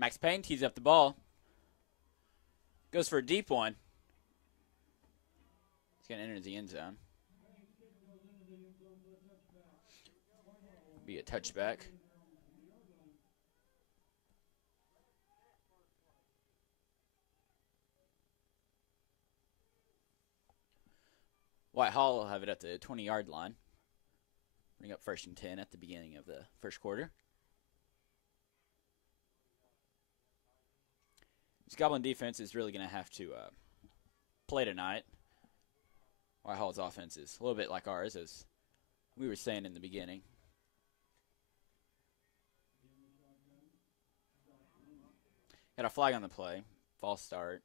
Max Payne tees up the ball. Goes for a deep one. He's going to enter the end zone. Be a touchback. Whitehall will have it at the 20-yard line. Bring up 1st and 10 at the beginning of the first quarter. This Goblin defense is really going to have to play tonight. Whitehall's offense is a little bit like ours, as we were saying in the beginning. Got a flag on the play. False start.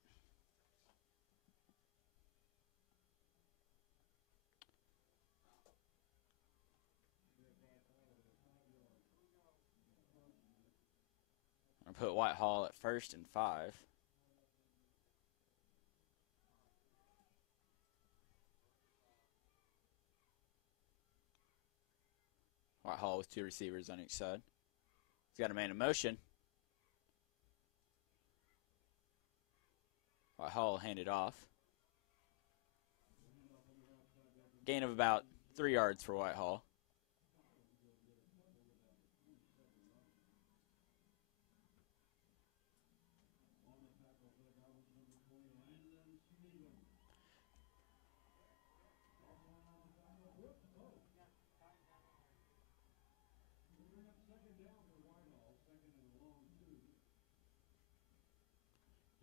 I'm going to put Whitehall at 1st and 5. Whitehall with 2 receivers on each side. He's got a man in motion. Whitehall handed off. Gain of about 3 yards for Whitehall.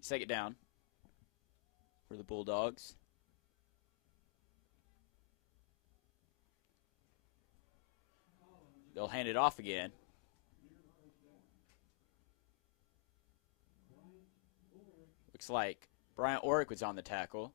Second down for the Bulldogs. They'll hand it off again. Looks like Bryant Orrick was on the tackle.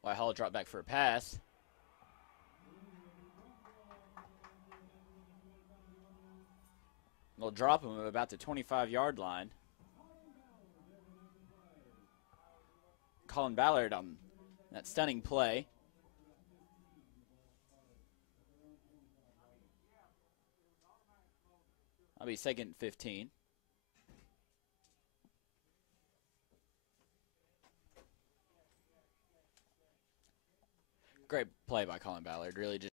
Whitehall dropped back for a pass. They'll drop him at about the 25-yard line. Colin Ballard on that stunning play. I'll be 2nd and 15. Great play by Colin Ballard. Really just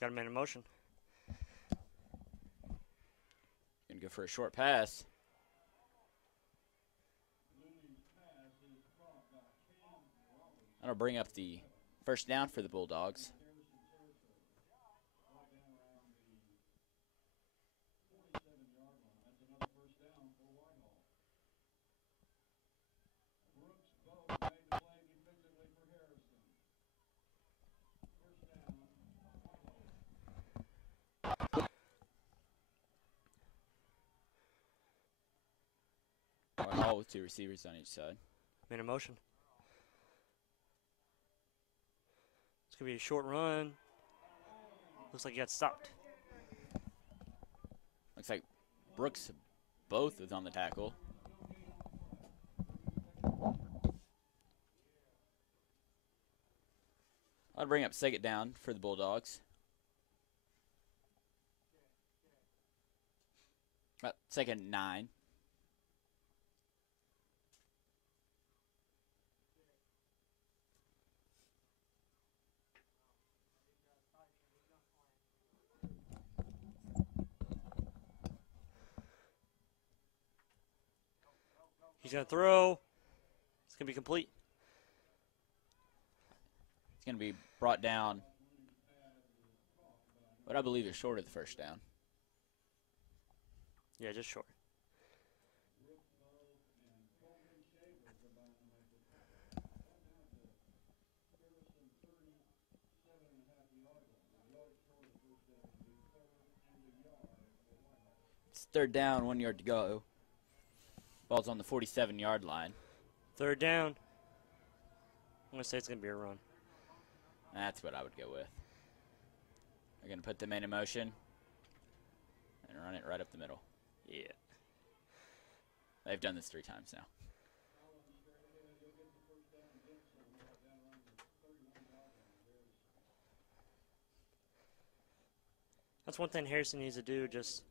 got a man in motion. Gonna go for a short pass. That'll bring up the 1st down for the Bulldogs. Whitehall with 2 receivers on each side. Man in motion. It's going to be a short run. Looks like he got stopped. Looks like Brooks both was on the tackle. I'll bring up 2nd down for the Bulldogs. About 2nd and 9. He's going to throw. It's going to be complete. It's going to be brought down, but I believe it's short of the first down. Yeah, just short. It's third down, 1 yard to go. Ball's on the 47-yard line. Third down. I'm going to say it's going to be a run. That's what I would go with. They're going to put the man in motion and run it right up the middle. Yeah. They've done this 3 times now. That's one thing Harrison needs to do, just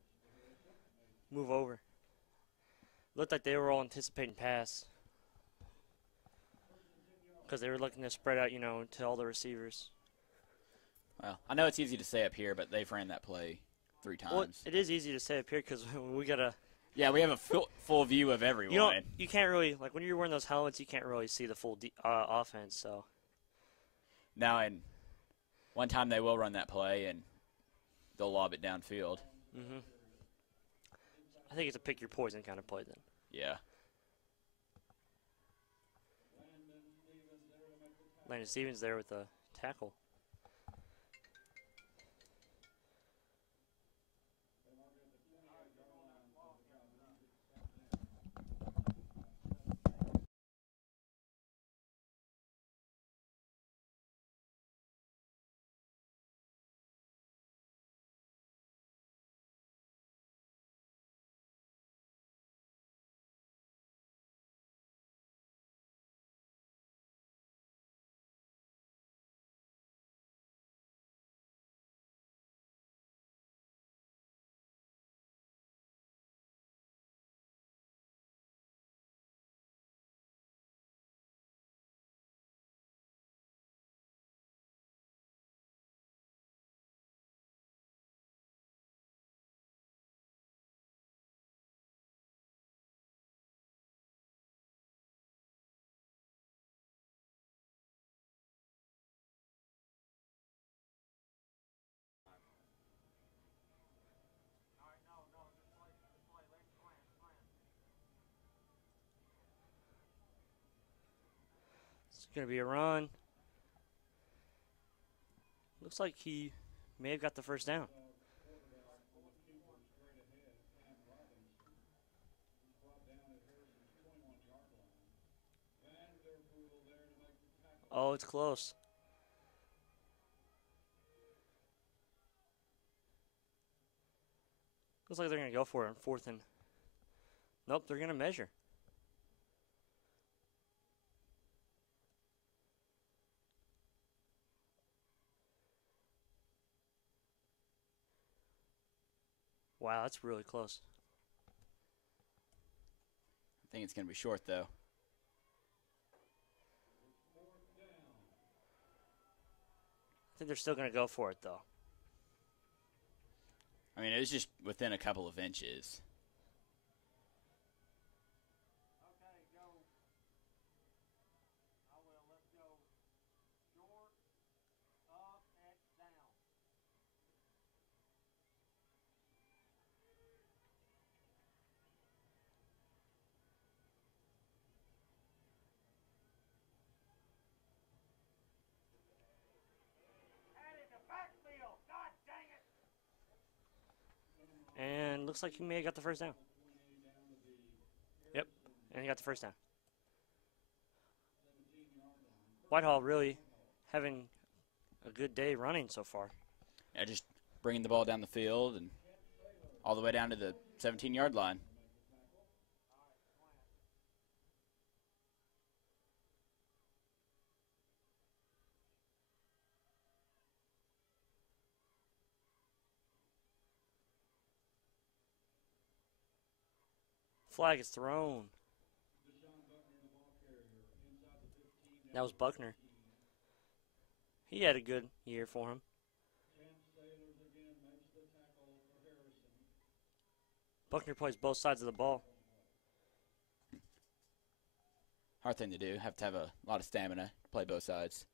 move over. Looked like they were all anticipating pass because they were looking to spread out, to all the receivers. Well, I know it's easy to say up here, but they've ran that play 3 times. Well, it is easy to say up here because we got to. Yeah, we have a full view of everyone. You can't really, like when you're wearing those helmets, you can't really see the full offense. So Now, and one time they will run that play, and they'll lob it downfield. Mm-hmm. I think it's a pick your poison kind of play then. Yeah. Landon Stevens there with the tackle. It's going to be a run. Looks like he may have got the first down. Oh, it's close. Looks like they're going to go for it on fourth and. Nope, they're going to measure. Wow, that's really close. I think it's going to be short, though. I think they're still going to go for it, though. I mean, it was just within a couple of inches. And looks like he may have got the first down. Yep, and he got the first down. Whitehall really having a good day running so far. Yeah, just bringing the ball down the field and all the way down to the 17-yard line. Flag is thrown. That was Buckner. He had a good year for him. Buckner plays both sides of the ball. Hard thing to do. Have to have a lot of stamina to play both sides.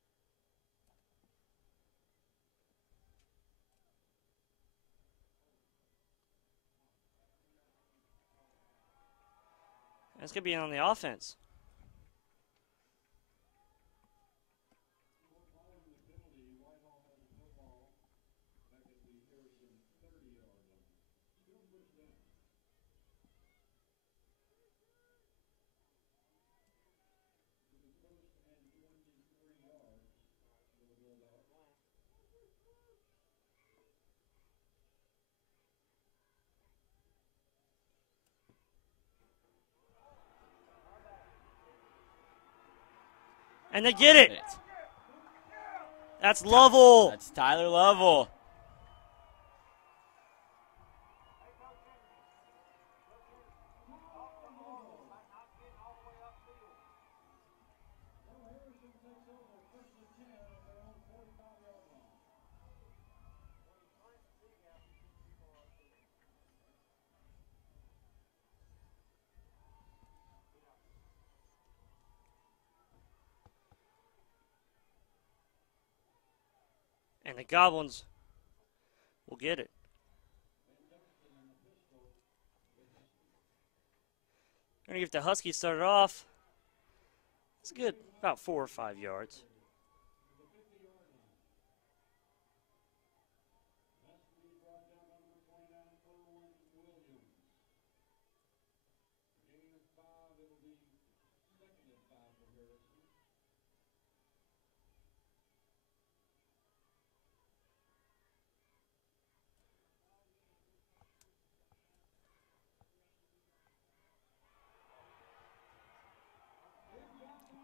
That's going to be on the offense. And they get it. That's Lovell. That's Tyler Lovell. And the Goblins will get it. Going to give the Huskies started off. It's good, about 4 or 5 yards.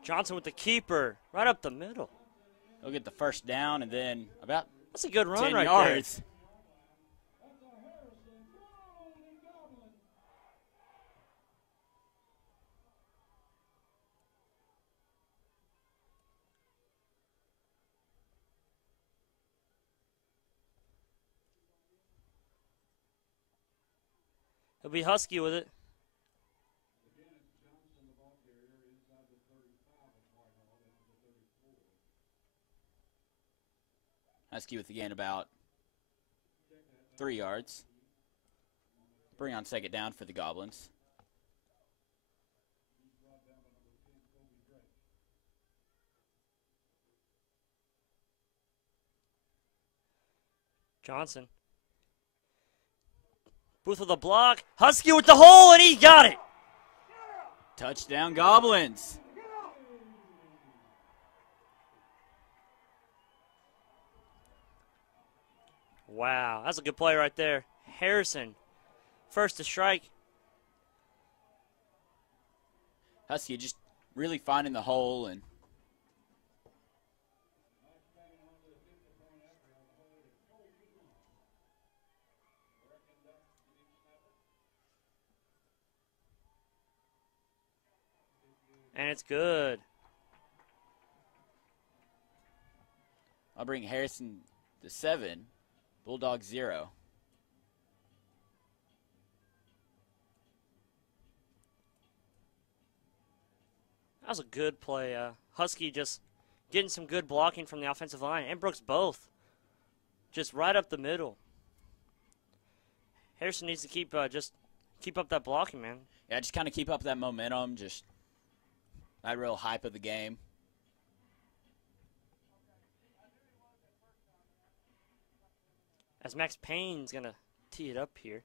Johnson with the keeper, right up the middle. He'll get the first down and then about That's a good run 10 right yards. there. He'll be Husky with it. Husky with the gain about 3 yards. Bring on second down for the Goblins. Johnson. Booth with a block. Husky with the hole, and he got it. Touchdown Goblins. Wow, that's a good play right there. Harrison, first to strike. Husky just really finding the hole and it's good. I'll bring Harrison to 7, Bulldog 0. That was a good play. Husky just getting some good blocking from the offensive line, and Brooks both. Just right up the middle. Harrison needs to keep up that blocking, man. Yeah, just kind of keep up that momentum, just that real hype of the game. As Max Payne's going to tee it up here.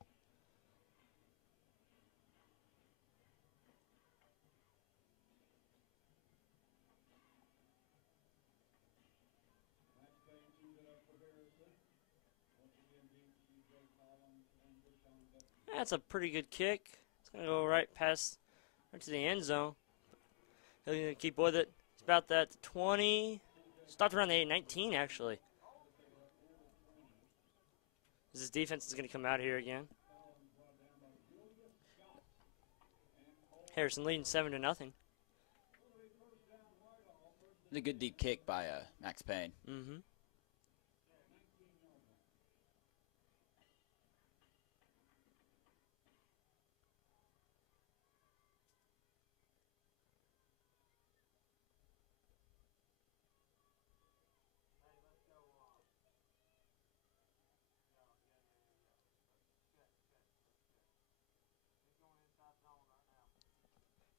That's a pretty good kick. It's going to go right to the end zone. He's going to keep with it. It's about that 20. Stopped around the 19, actually. This defense is going to come out here again. Harrison leading 7-0. A good deep kick by Max Payne. Mm-hmm.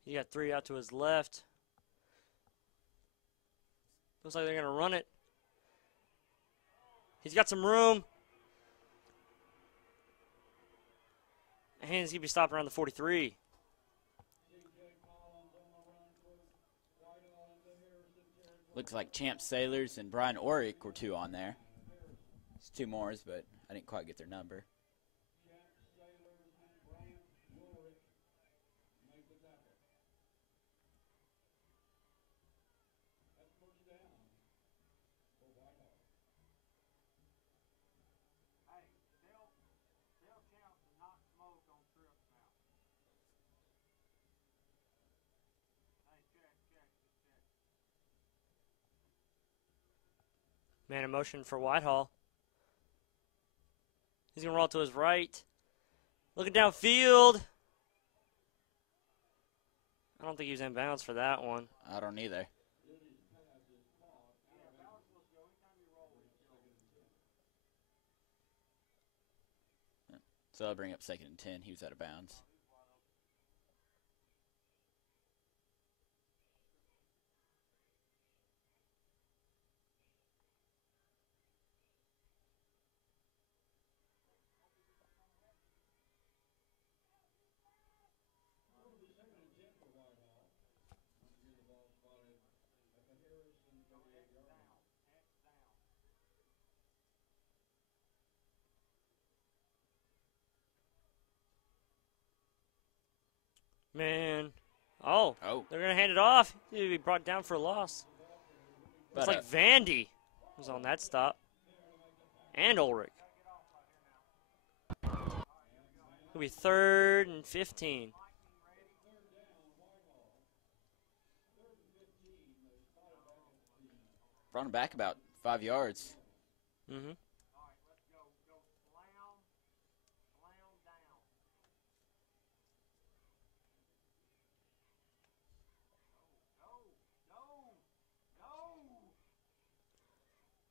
He got 3 out to his left. Looks like they're going to run it. He's got some room. And he's going to be stopping around the 43. Looks like Champ Sailors and Brian Orick were 2 on there. It's 2 more, but I didn't quite get their number. Man in motion for Whitehall. He's going to roll to his right. Looking downfield. I don't think he was in bounds for that one. I don't either. So I'll bring up 2nd and 10. He was out of bounds. Man. Oh. Oh. They're going to hand it off. He'll be brought down for a loss. Looks like Vandy was on that stop. And Ulrich. It'll be 3rd and 15. Brought him back about 5 yards. Mm-hmm.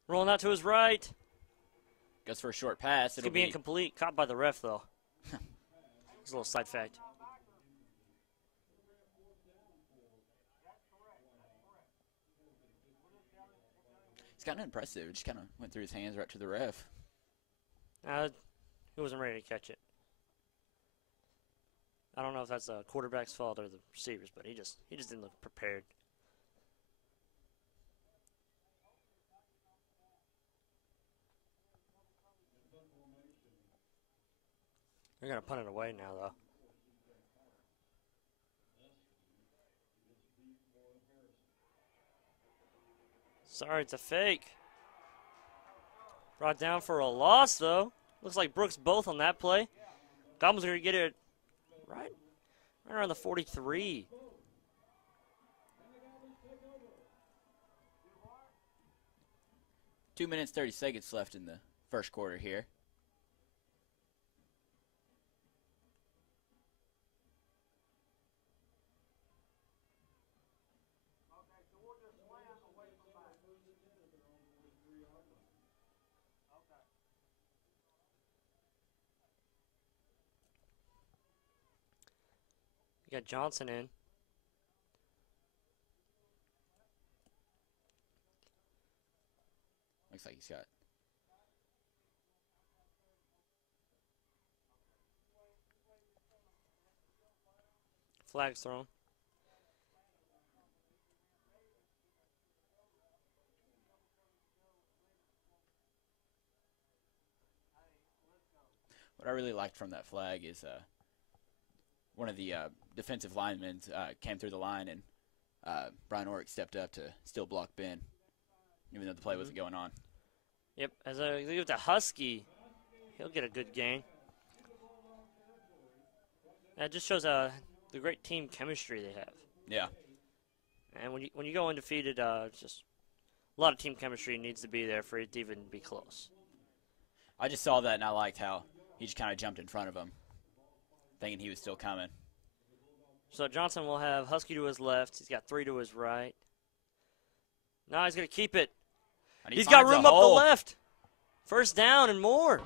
Rolling out to his right. Goes for a short pass. It'll be incomplete. Caught by the ref, though. It's a little side fact. It's kind of impressive. It just kind of went through his hands right to the ref. He wasn't ready to catch it. I don't know if that's the quarterback's fault or the receiver's, but he just didn't look prepared. They're going to punt it away now, though. Sorry, it's a fake. Brought down for a loss, though. Looks like Brooks both on that play. Goblins are going to get it right around the 43. Two minutes, 30 seconds left in the first quarter here. You got Johnson in. Looks like he's got. Flag's thrown. What I really liked from that flag is one of the defensive linemen came through the line, and Brian Orick stepped up to still block Ben, even though the play wasn't going on. Yep, as I leave the Husky, he'll get a good gain. That just shows the great team chemistry they have. Yeah. And when you go undefeated, just a lot of team chemistry needs to be there for it to even be close. I just saw that, and I liked how he just kind of jumped in front of him, thinking he was still coming. So Johnson will have Husky to his left. He's got 3 to his right. Now he's going to keep it. He's got room up the left. First down and more.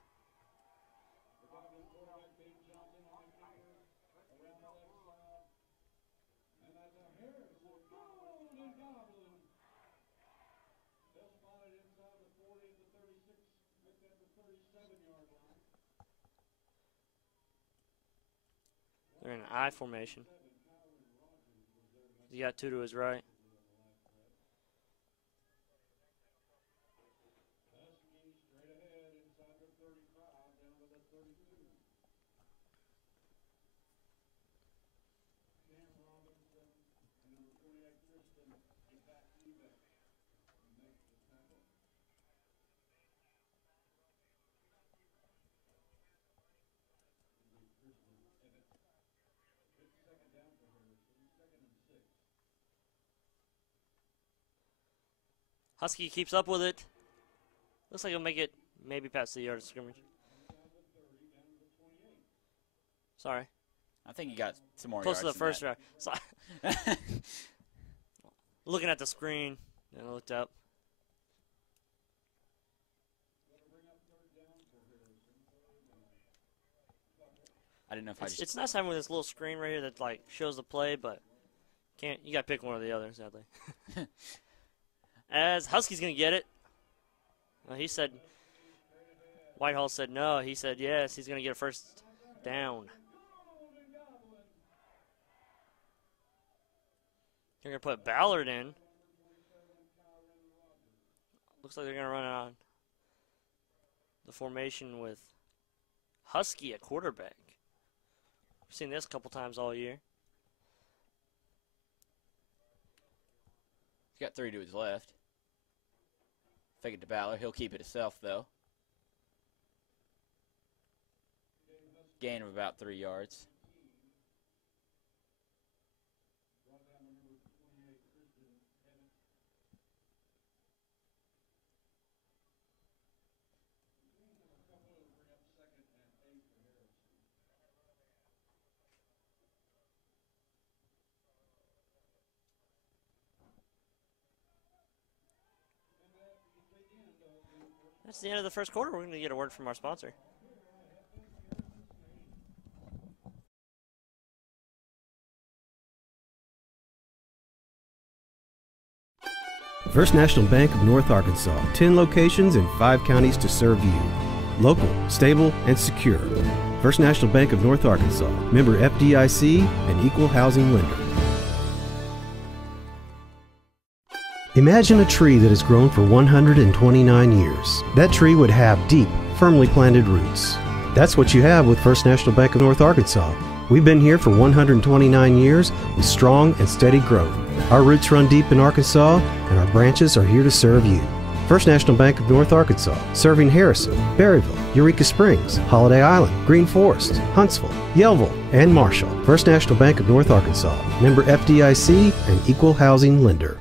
They're in an I formation. He got two to his right. Husky keeps up with it. Looks like he'll make it maybe past the yard of scrimmage. Sorry. I think he got some more Close yards to the first drive. Looking at the screen, and I looked up. I didn't know if It's nice having this little screen right here that like shows the play, but you gotta pick one or the other, sadly. As Husky's gonna get it. He said Whitehall said no. He said yes. He's gonna get a first down. They're gonna put Ballard in. Looks like they're gonna run on the formation with Husky at quarterback. We've seen this a couple times all year. He's got three to his left. Fake it to Ballard. He'll keep it himself, though. Gain of about 3 yards. That's the end of the first quarter. We're going to get a word from our sponsor. First National Bank of North Arkansas, 10 locations in 5 counties to serve you. Local, stable, and secure. First National Bank of North Arkansas, member FDIC, and equal housing lender. Imagine a tree that has grown for 129 years. That tree would have deep, firmly planted roots. That's what you have with First National Bank of North Arkansas. We've been here for 129 years with strong and steady growth. Our roots run deep in Arkansas, and our branches are here to serve you. First National Bank of North Arkansas, serving Harrison, Berryville, Eureka Springs, Holiday Island, Green Forest, Huntsville, Yellville, and Marshall. First National Bank of North Arkansas, member FDIC and equal housing lender.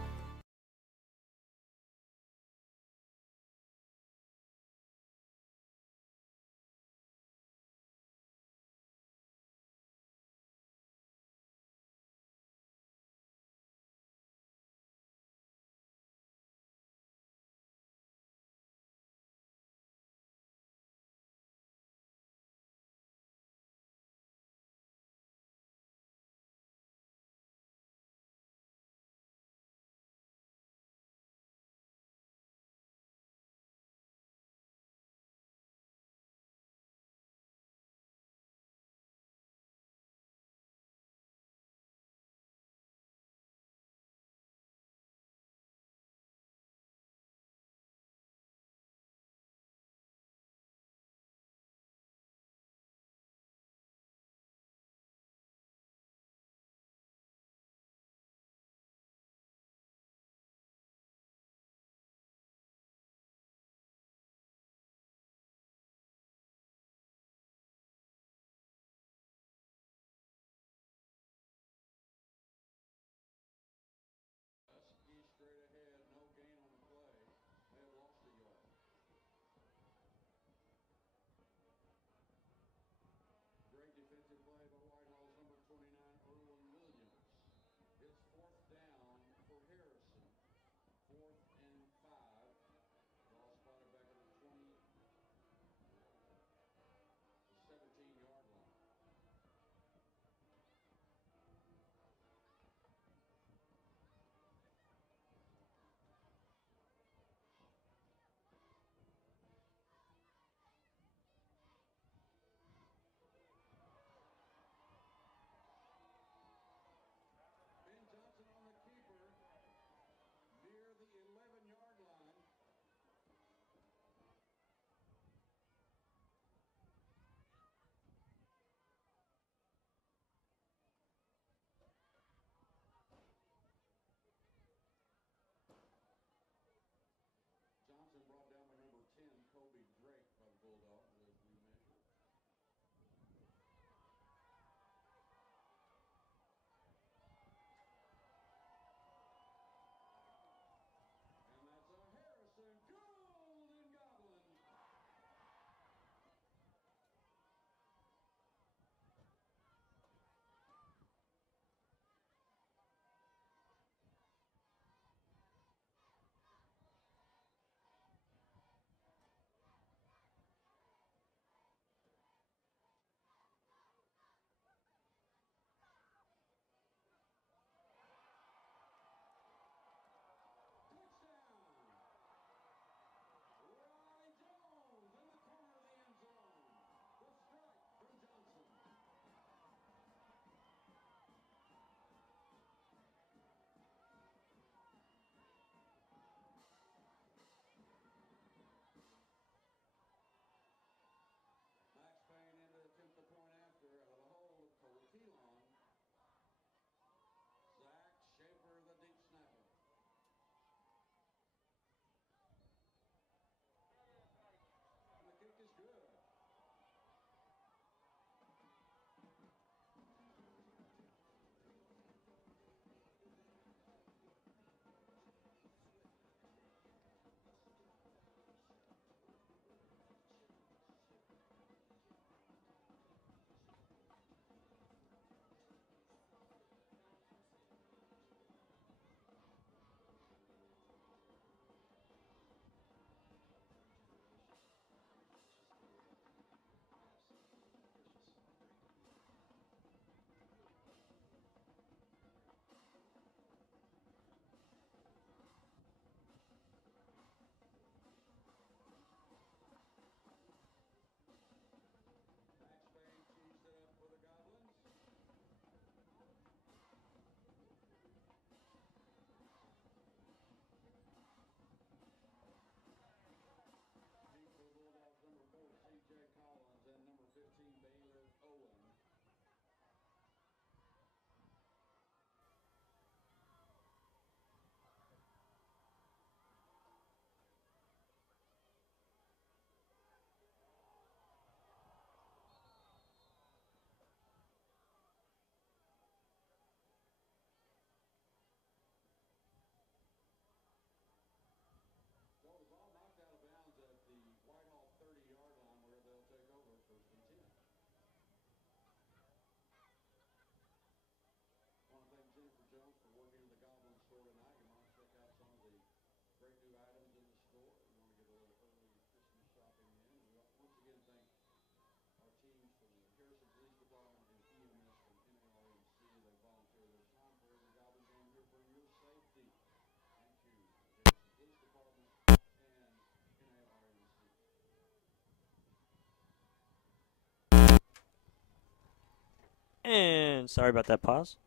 And sorry about that pause.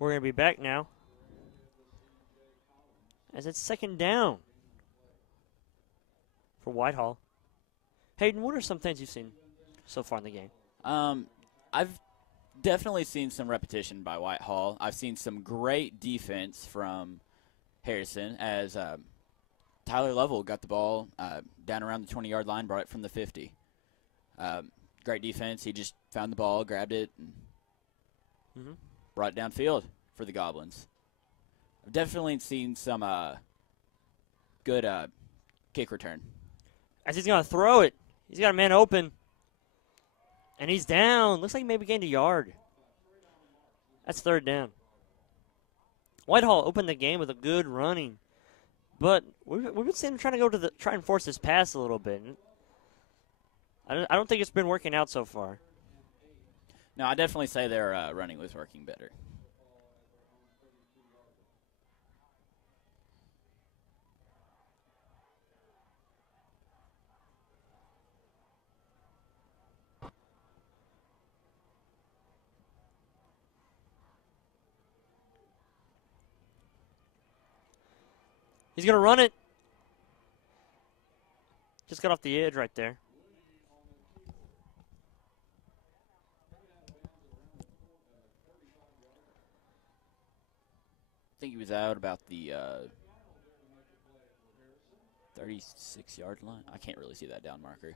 We're going to be back now as it's second down for Whitehall. Hayden, what are some things you've seen so far in the game? I've definitely seen some repetition by Whitehall. I've seen some great defense from Harrison as Tyler Lovell got the ball down around the 20-yard line, brought it from the 50. Great defense. He just found the ball, grabbed it, and brought it downfield for the Goblins. I've definitely seen some good kick return. As he's going to throw it, he's got a man open, and he's down. Looks like he maybe gained a yard. That's third down. Whitehall opened the game with a good running, but we've been seeing him trying to go to try and force this pass a little bit. I don't think it's been working out so far. No, I definitely say their running was working better. He's going to run it. Just got off the edge right there. I think he was out about the 36-yard line. I can't really see that down marker.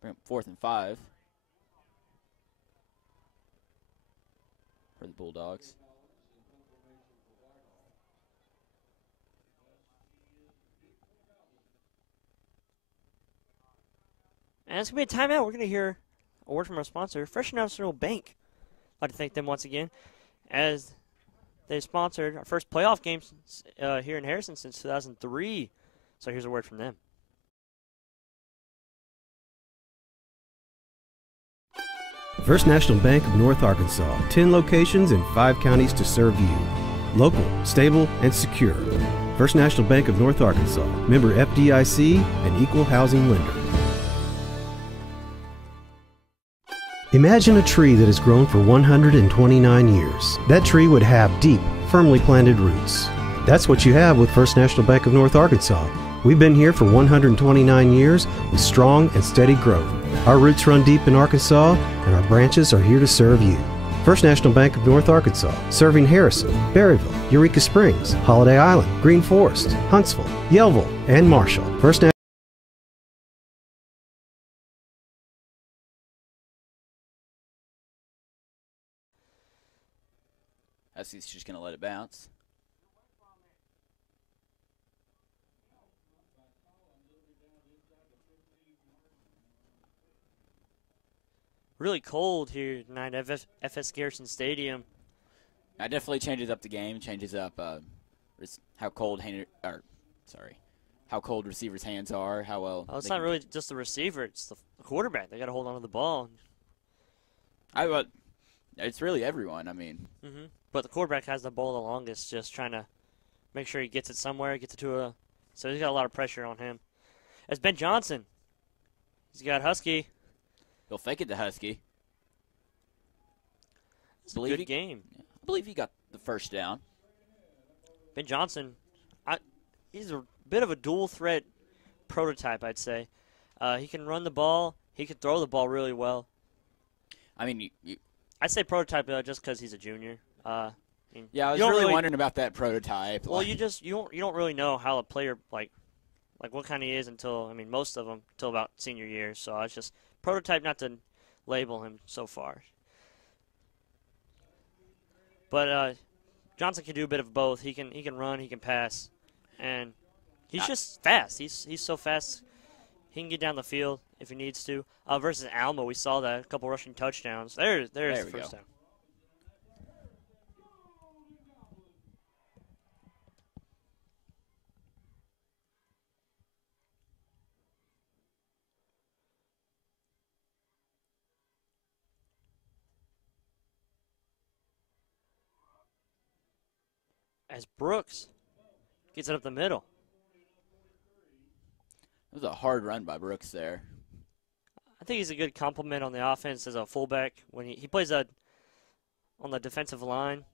Bring up 4th and 5 for the Bulldogs. And it's going to be a timeout. We're going to hear a word from our sponsor, Fresh National Bank. I'd like to thank them once again as they sponsored our first playoff game here in Harrison since 2003. So here's a word from them. First National Bank of North Arkansas, 10 locations in 5 counties to serve you. Local, stable, and secure. First National Bank of North Arkansas, member FDIC, and equal housing lender. Imagine a tree that has grown for 129 years. That tree would have deep, firmly planted roots. That's what you have with First National Bank of North Arkansas. We've been here for 129 years with strong and steady growth. Our roots run deep in Arkansas, and our branches are here to serve you. First National Bank of North Arkansas, serving Harrison, Berryville, Eureka Springs, Holiday Island, Green Forest, Huntsville, Yellville, and Marshall. First He's just going to let it bounce. Really cold here tonight at FS Garrison Stadium. That definitely changes up the game. Changes up how cold how cold receivers' hands are. How well. Oh, it's not really just the receiver; it's the quarterback. They got to hold on to the ball. It's really everyone. I mean. But the quarterback has the ball the longest, just trying to make sure he gets it somewhere, gets it to a. So he's got a lot of pressure on him. It's Ben Johnson. He's got Husky. He'll fake it to Husky. It's a good game. I believe he got the first down. Ben Johnson, he's a bit of a dual threat prototype, I'd say. He can run the ball. He can throw the ball really well. I mean, I'd say prototype just because he's a junior. I was really wondering about that prototype. Well, you don't really know how a player like what kind he is until most of them until about senior year. So it's just prototype, not to label him so far. But Johnson can do a bit of both. He can run, he can pass, and he's just fast. He's so fast. He can get down the field if he needs to. Versus Alma, we saw that. A couple rushing touchdowns. There's the first down. As Brooks gets it up the middle. It was a hard run by Brooks there. I think he's a good complement on the offense as a fullback. When he plays on the defensive line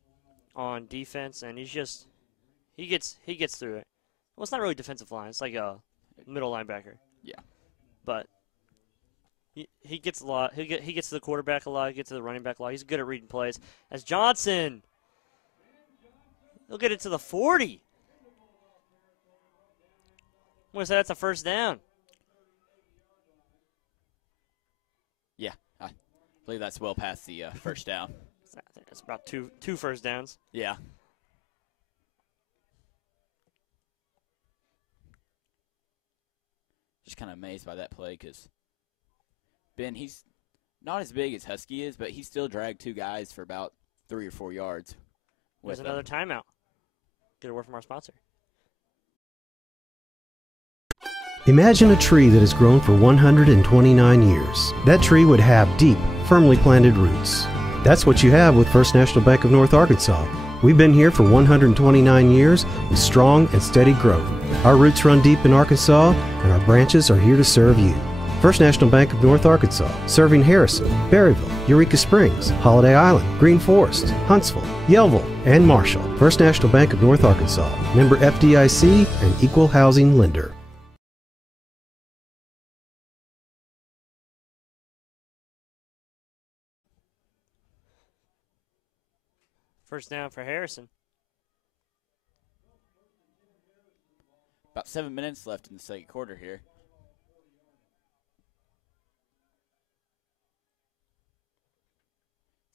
on defense, and he gets through it. Well, it's not really defensive line. It's like a middle linebacker. Yeah. But he gets a lot. He gets to the quarterback a lot. He gets to the running back a lot. He's good at reading plays. As Johnson, he'll get it to the 40. I'm going to say that's a first down. Yeah, I believe that's well past the first down. It's about two first downs. Yeah. Just kind of amazed by that play because Ben, he's not as big as Husky is, but he still dragged two guys for about 3 or 4 yards. There's another timeout. Get a word from our sponsor. Imagine a tree that has grown for 129 years. That tree would have deep, firmly planted roots. That's what you have with First National Bank of North Arkansas. We've been here for 129 years with strong and steady growth. Our roots run deep in Arkansas, and our branches are here to serve you. First National Bank of North Arkansas, serving Harrison, Berryville, Eureka Springs, Holiday Island, Green Forest, Huntsville, Yellville, and Marshall. First National Bank of North Arkansas, member FDIC and equal housing lender. First down for Harrison. About 7 minutes left in the second quarter here.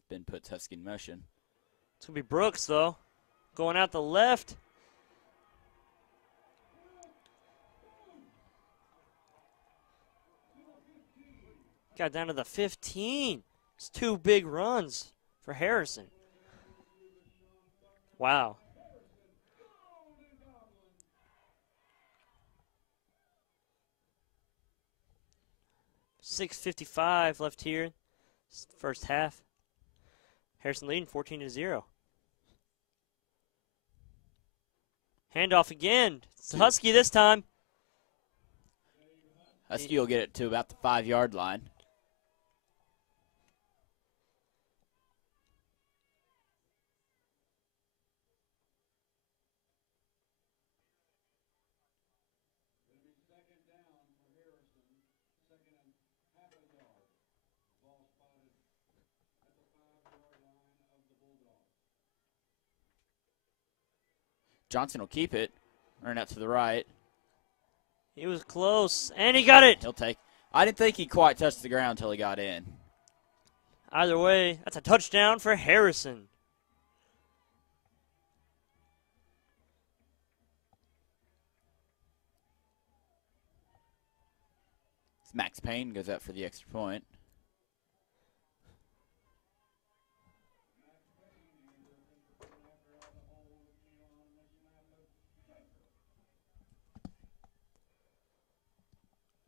Ben puts Husky in motion. It's going to be Brooks, though, going out the left. Got down to the 15. It's 2 big runs for Harrison. Wow. $6:55 left here. First half. Harrison leading 14-0. Handoff again. It's Husky this time. Husky will get it to about the 5-yard line. Johnson will keep it. Run out to the right. He was close, and he got it. He'll take. I didn't think he quite touched the ground until he got in. Either way, that's a touchdown for Harrison. Max Payne goes out for the extra point.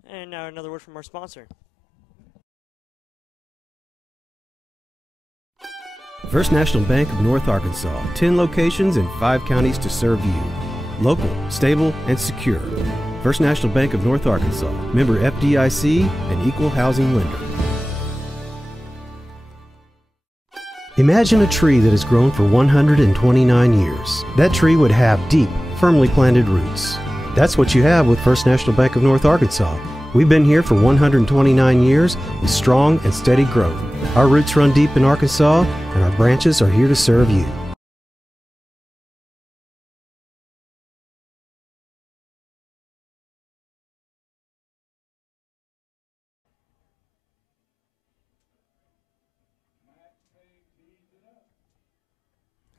And now another word from our sponsor. First National Bank of North Arkansas, 10 locations in 5 counties to serve you. Local, stable, and secure. First National Bank of North Arkansas, member FDIC and equal housing lender. Imagine a tree that has grown for 129 years. That tree would have deep, firmly planted roots. That's what you have with First National Bank of North Arkansas. We've been here for 129 years with strong and steady growth. Our roots run deep in Arkansas, and our branches are here to serve you.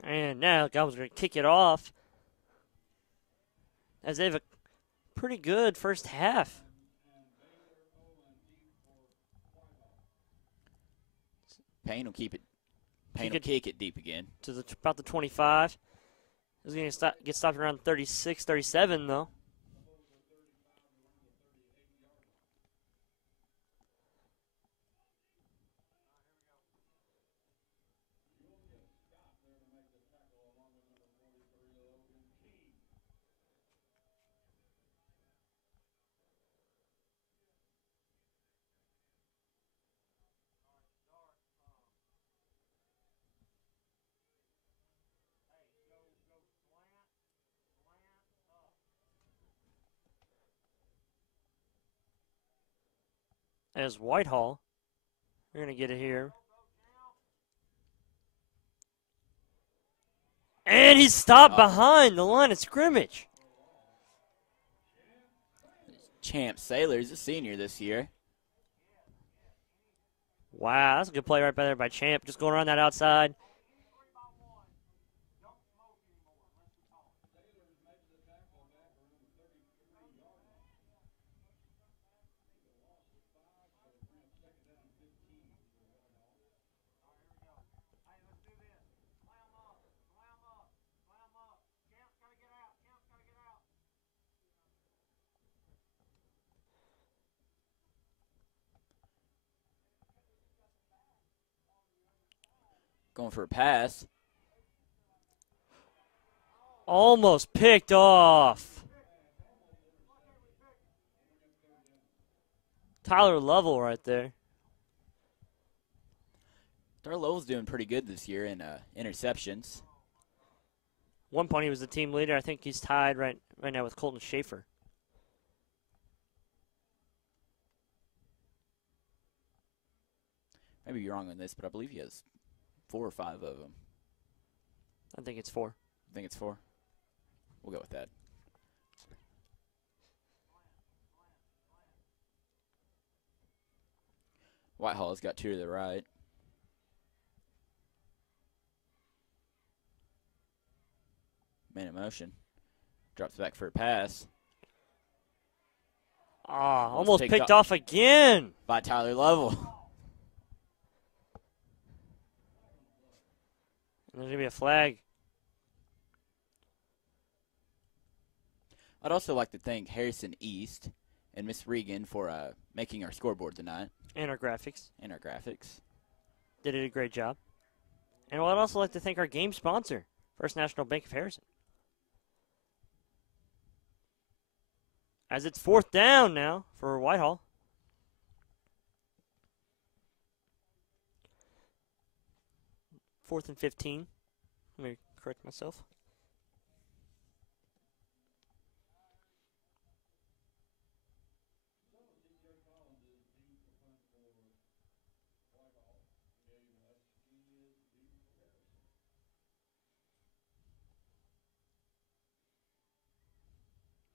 And now Goblins are going to kick it off as they have a pretty good first half. Payne will keep it. Payne Kick will it kick it deep again. to about the 25. It's going to get stopped around 36, 37, though. As Whitehall, we're going to get it here. And he's stopped behind the line of scrimmage. Champ Sailor is a senior this year. Wow, that's a good play right there by Champ. Just going around that outside. Going for a pass. Almost picked off. Tyler Lovell right there. Tyler Lovell's doing pretty good this year in interceptions. One point he was the team leader. I think he's tied right now with Colton Schaefer. Maybe you're wrong on this, but I believe he has 4 or 5 of them. I think it's 4. I think it's 4. We'll go with that. Whitehall's got 2 to the right. Man in motion. Drops back for a pass. Almost picked off again. By Tyler Lovell. And there's going to be a flag. I'd also like to thank Harrison East and Miss Regan for making our scoreboard tonight. And our graphics. And our graphics. They did a great job. And I'd also like to thank our game sponsor, First National Bank of Harrison. As it's 4th down now for Whitehall. Fourth and 15. Let me correct myself.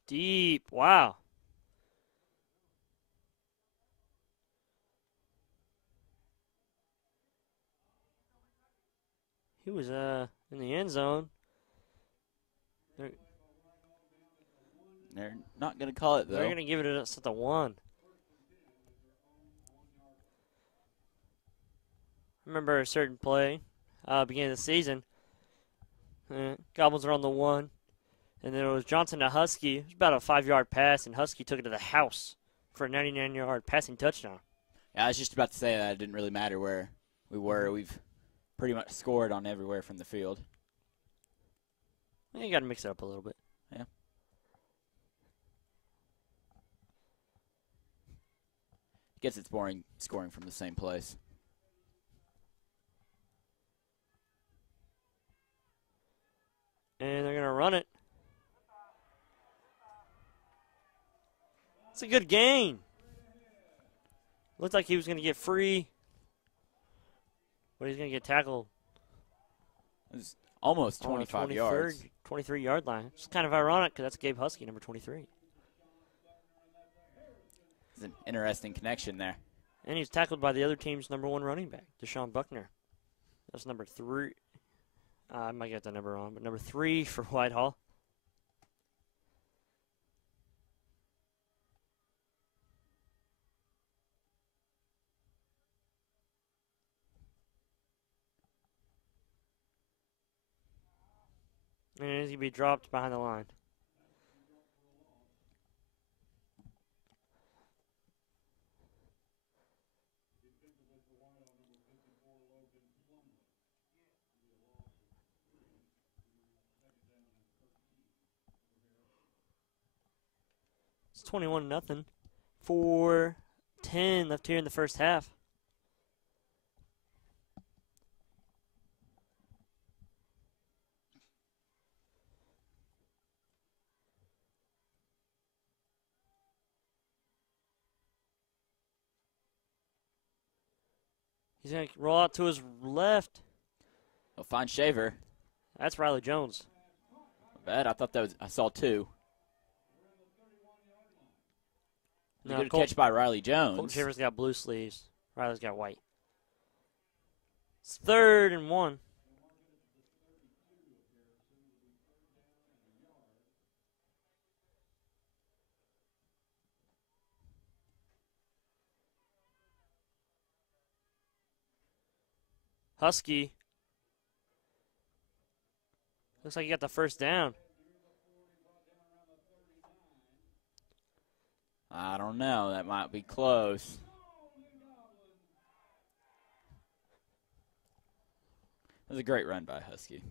Deep. Wow. He was in the end zone. They're not going to call it, though. They're going to give it at the 1. I remember a certain play, beginning of the season. Goblins are on the 1. And then it was Johnson to Husky. It was about a 5-yard pass, and Husky took it to the house for a 99-yard passing touchdown. Yeah, I was just about to say that it didn't really matter where we were. We've pretty much scored on everywhere from the field. You got to mix it up a little bit. Yeah. Guess it's boring scoring from the same place. And they're going to run it. It's a good gain. Looked like he was going to get free, but he's going to get tackled. It was almost 25 yards. 23-yard line. It's kind of ironic because that's Gabe Husky, number 23. It's an interesting connection there. And he's tackled by the other team's number 1 running back, Deshaun Buckner. That's number 3. I might get the number wrong, but number 3 for Whitehall. And he's going to be dropped behind the line. It's 21-0. 4:10 left here in the first half. He's going to roll out to his left. Well, fine shaver. That's Riley Jones. Bad. I thought that was. I saw two. No, Good Colt catch by Riley Jones. Colton Shaver's got blue sleeves. Riley's got white. It's 3rd and 1. Husky. Looks like he got the first down. I don't know. That might be close. That was a great run by Husky.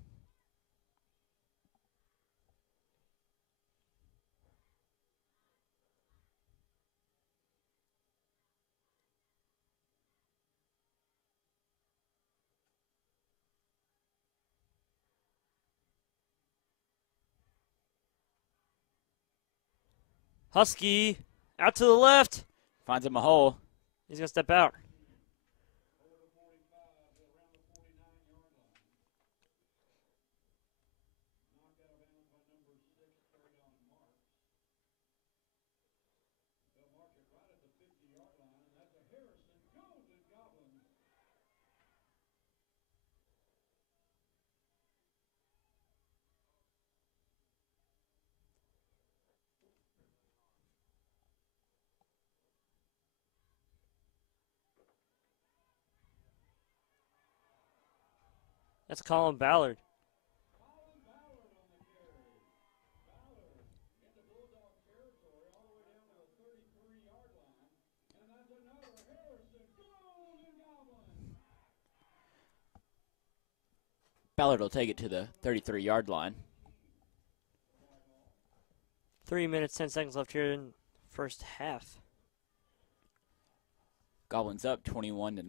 Husky out to the left. Finds him a hole. He's going to step out. That's Colin Ballard. Ballard will take it to the 33-yard line. 3 minutes, 10 seconds left here in first half. Goblins up 21-0.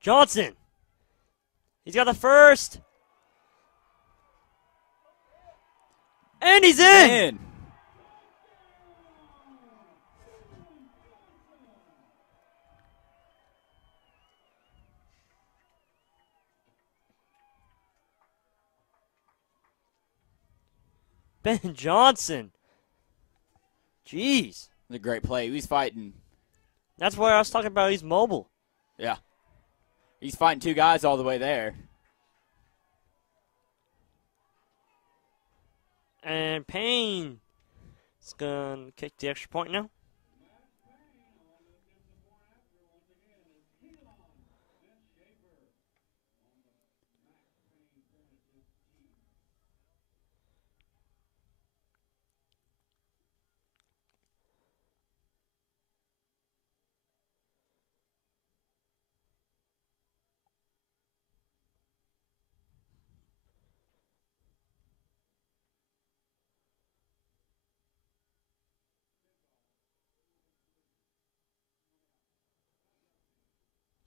Johnson. He's got the first. And he's in. Ben Johnson. Jeez. It's a great play. He's fighting. That's what I was talking about. He's mobile. Yeah. He's fighting two guys all the way there. And Payne is going to kick the extra point now.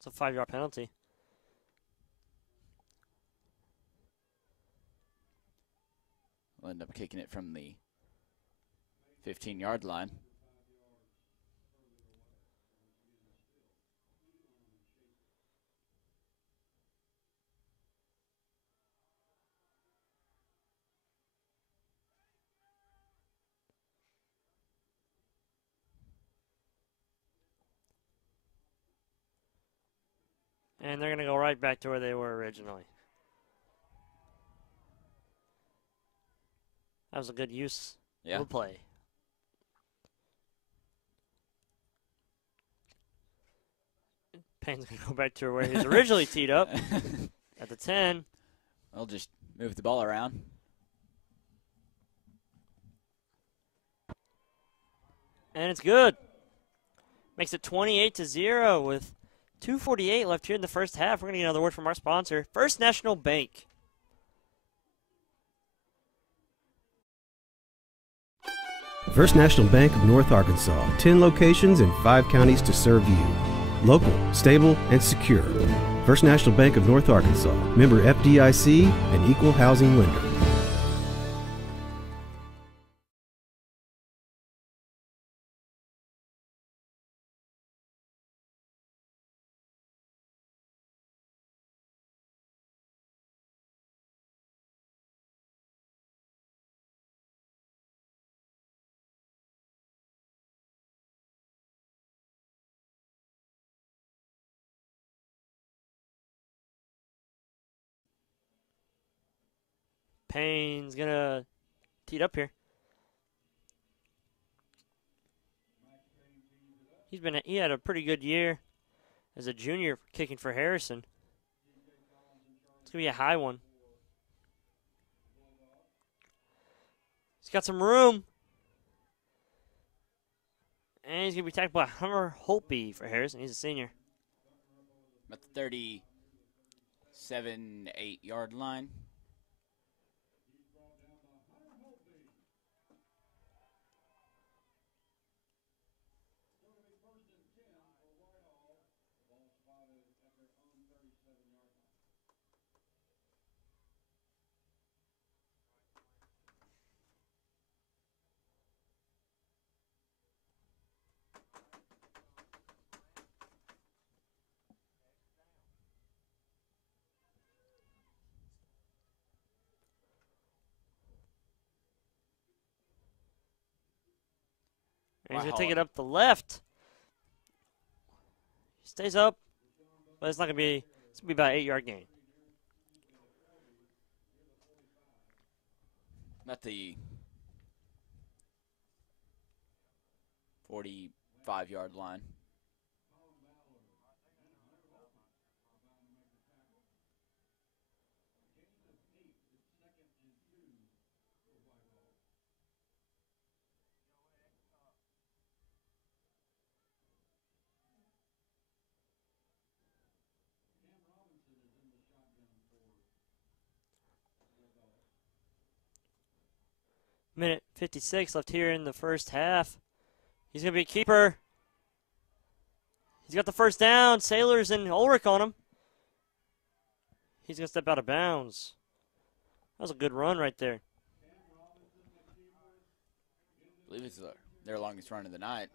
It's a 5-yard penalty. We'll end up kicking it from the 15-yard line. And they're going to go right back to where they were originally. That was a good use of the play. Payne's going to go back to where he was originally teed up at the 10. I'll just move the ball around. And it's good. Makes it 28-0 with 2:48 left here in the first half. We're going to get another word from our sponsor, First National Bank. First National Bank of North Arkansas, 10 locations in 5 counties to serve you. Local, stable, and secure. First National Bank of North Arkansas, member FDIC, and equal housing lender. Payne's going to tee it up here. He had a pretty good year as a junior kicking for Harrison. It's going to be a high one. He's got some room. And he's going to be tackled by Hummer Holpe for Harrison. He's a senior. At the 37-8 yard line. And he's going to take it up the left. He stays up, but it's not going to be. It's going to be about an 8-yard gain. At the 45-yard line. Minute 56 left here in the first half. He's going to be a keeper. He's got the first down. Sailors and Ulrich on him. He's going to step out of bounds. That was a good run right there. I believe it's their longest run of the night.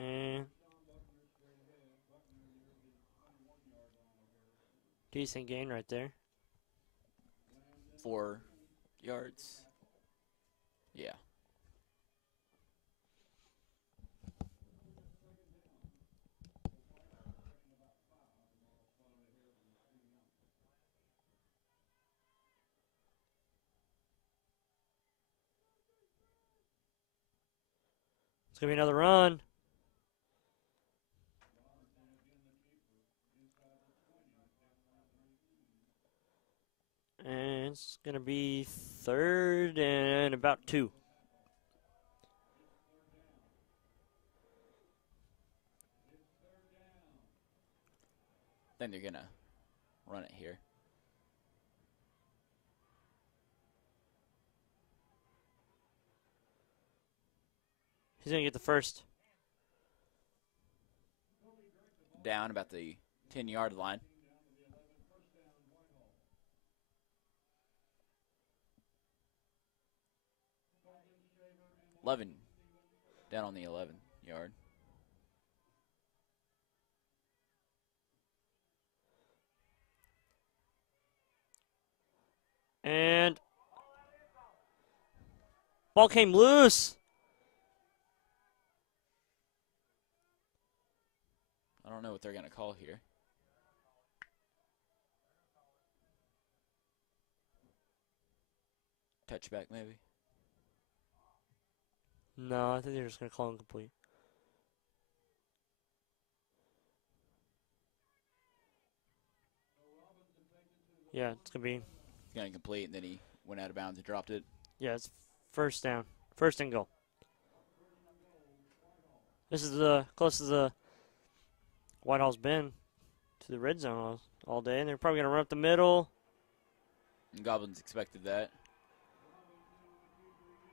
And decent gain right there. 4 yards. Yeah. It's going to be another run. And it's going to be 3rd and about 2. I think they're going to run it here. He's going to get the first. Down about the 10-yard line. Down on the 11-yard. And ball came loose. I don't know what they're going to call here. Touchback, maybe. No, I think they're just going to call incomplete. Yeah, it's going to be. It's going to complete, and then he went out of bounds and dropped it. Yeah, it's first down. First and goal. This is the closest the Whitehall's been to the red zone all day, and they're probably going to run up the middle. And Goblins expected that.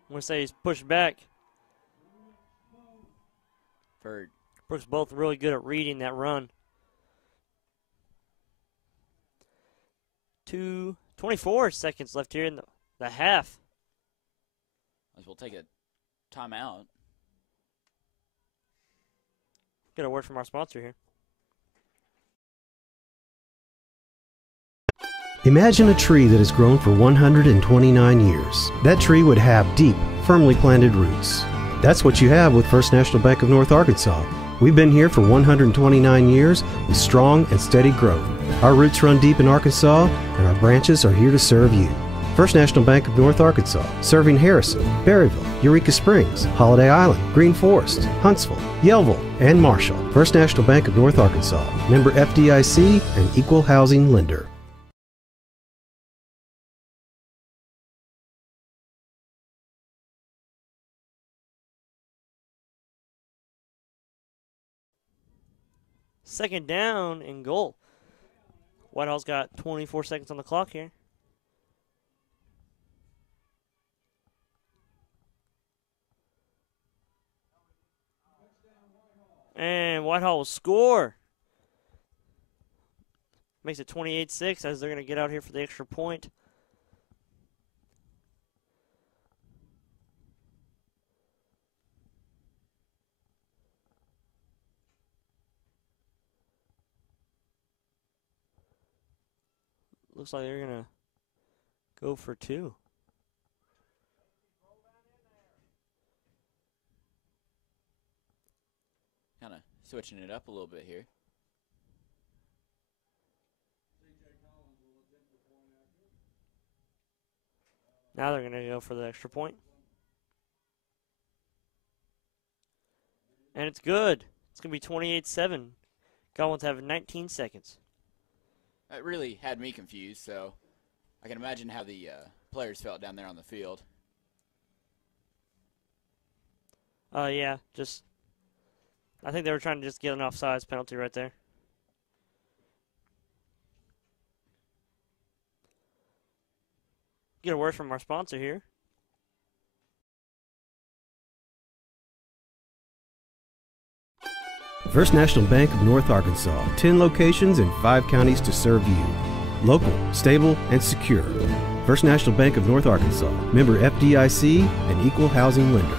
I'm going to say he's pushed back. Bird. Brooks both really good at reading that run. 24 seconds left here in the half. As we'll take a timeout. Get a word from our sponsor here. Imagine a tree that has grown for 129 years. That tree would have deep, firmly planted roots. That's what you have with First National Bank of North Arkansas. We've been here for 129 years with strong and steady growth. Our roots run deep in Arkansas, and our branches are here to serve you. First National Bank of North Arkansas, serving Harrison, Berryville, Eureka Springs, Holiday Island, Green Forest, Huntsville, Yellville, and Marshall. First National Bank of North Arkansas, member FDIC and equal housing lender. Second down and goal. Whitehall's got 24 seconds on the clock here. And Whitehall will score. Makes it 28-6 as they're going to get out here for the extra point. Looks like they're going to go for two. Kind of switching it up a little bit here. Now they're going to go for the extra point. And it's good. It's going to be 28-7. Goblins have 19 seconds. That really had me confused, so I can imagine how the players felt down there on the field. Yeah, just I think they were trying to just get an offsides penalty right there. Get a word from our sponsor here. First National Bank of North Arkansas, 10 locations in 5 counties to serve you. Local, stable, and secure. First National Bank of North Arkansas, member FDIC and equal housing lender.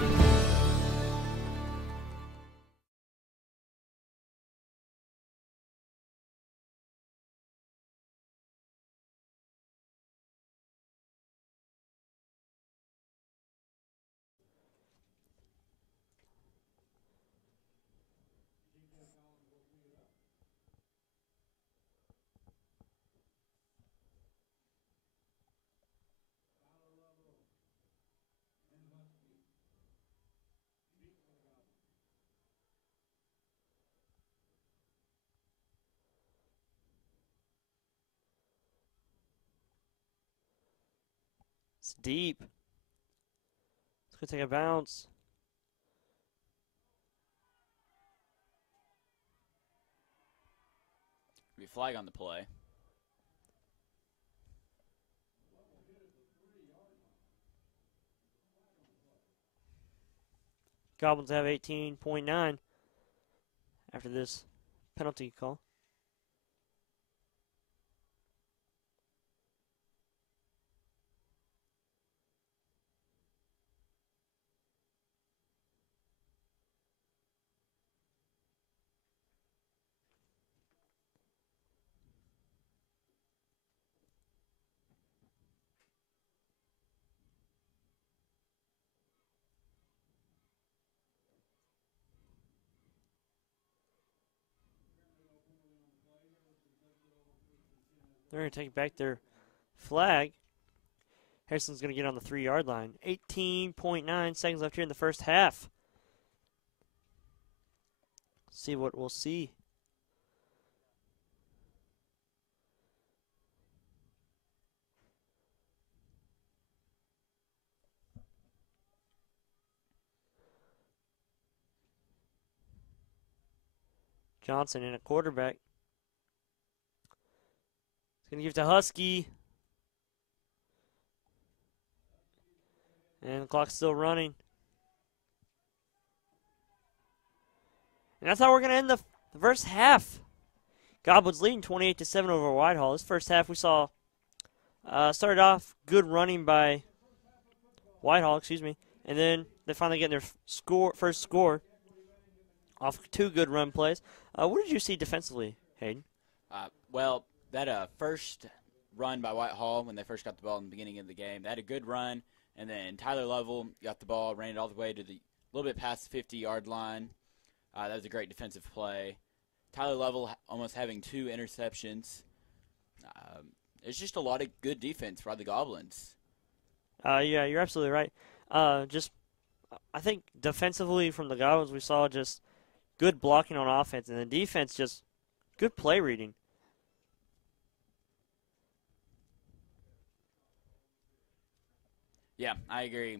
It's deep. It's going to take a bounce. Be a flag on the play. Goblins have 18.9 after this penalty call. They're going to take back their flag. Harrison's going to get on the 3-yard line. 18.9 seconds left here in the first half. See what we'll see. Johnson in a quarterback. He's going to give it to Husky. And the clock's still running. And that's how we're going to end the first half. Goblins leading 28-7 over Whitehall. This first half we saw started off good running by Whitehall, and then they finally get their first score off 2 good run plays. What did you see defensively, Hayden? Well, that first run by Whitehall when they first got the ball in the beginning of the game, they had a good run, and then Tyler Lovell got the ball, ran it all the way to a little bit past the 50-yard line. That was a great defensive play. Tyler Lovell almost having 2 interceptions. It's just a lot of good defense by the Goblins. Yeah, you're absolutely right. I think defensively from the Goblins we saw just good blocking on offense, and the defense just good play reading. Yeah, I agree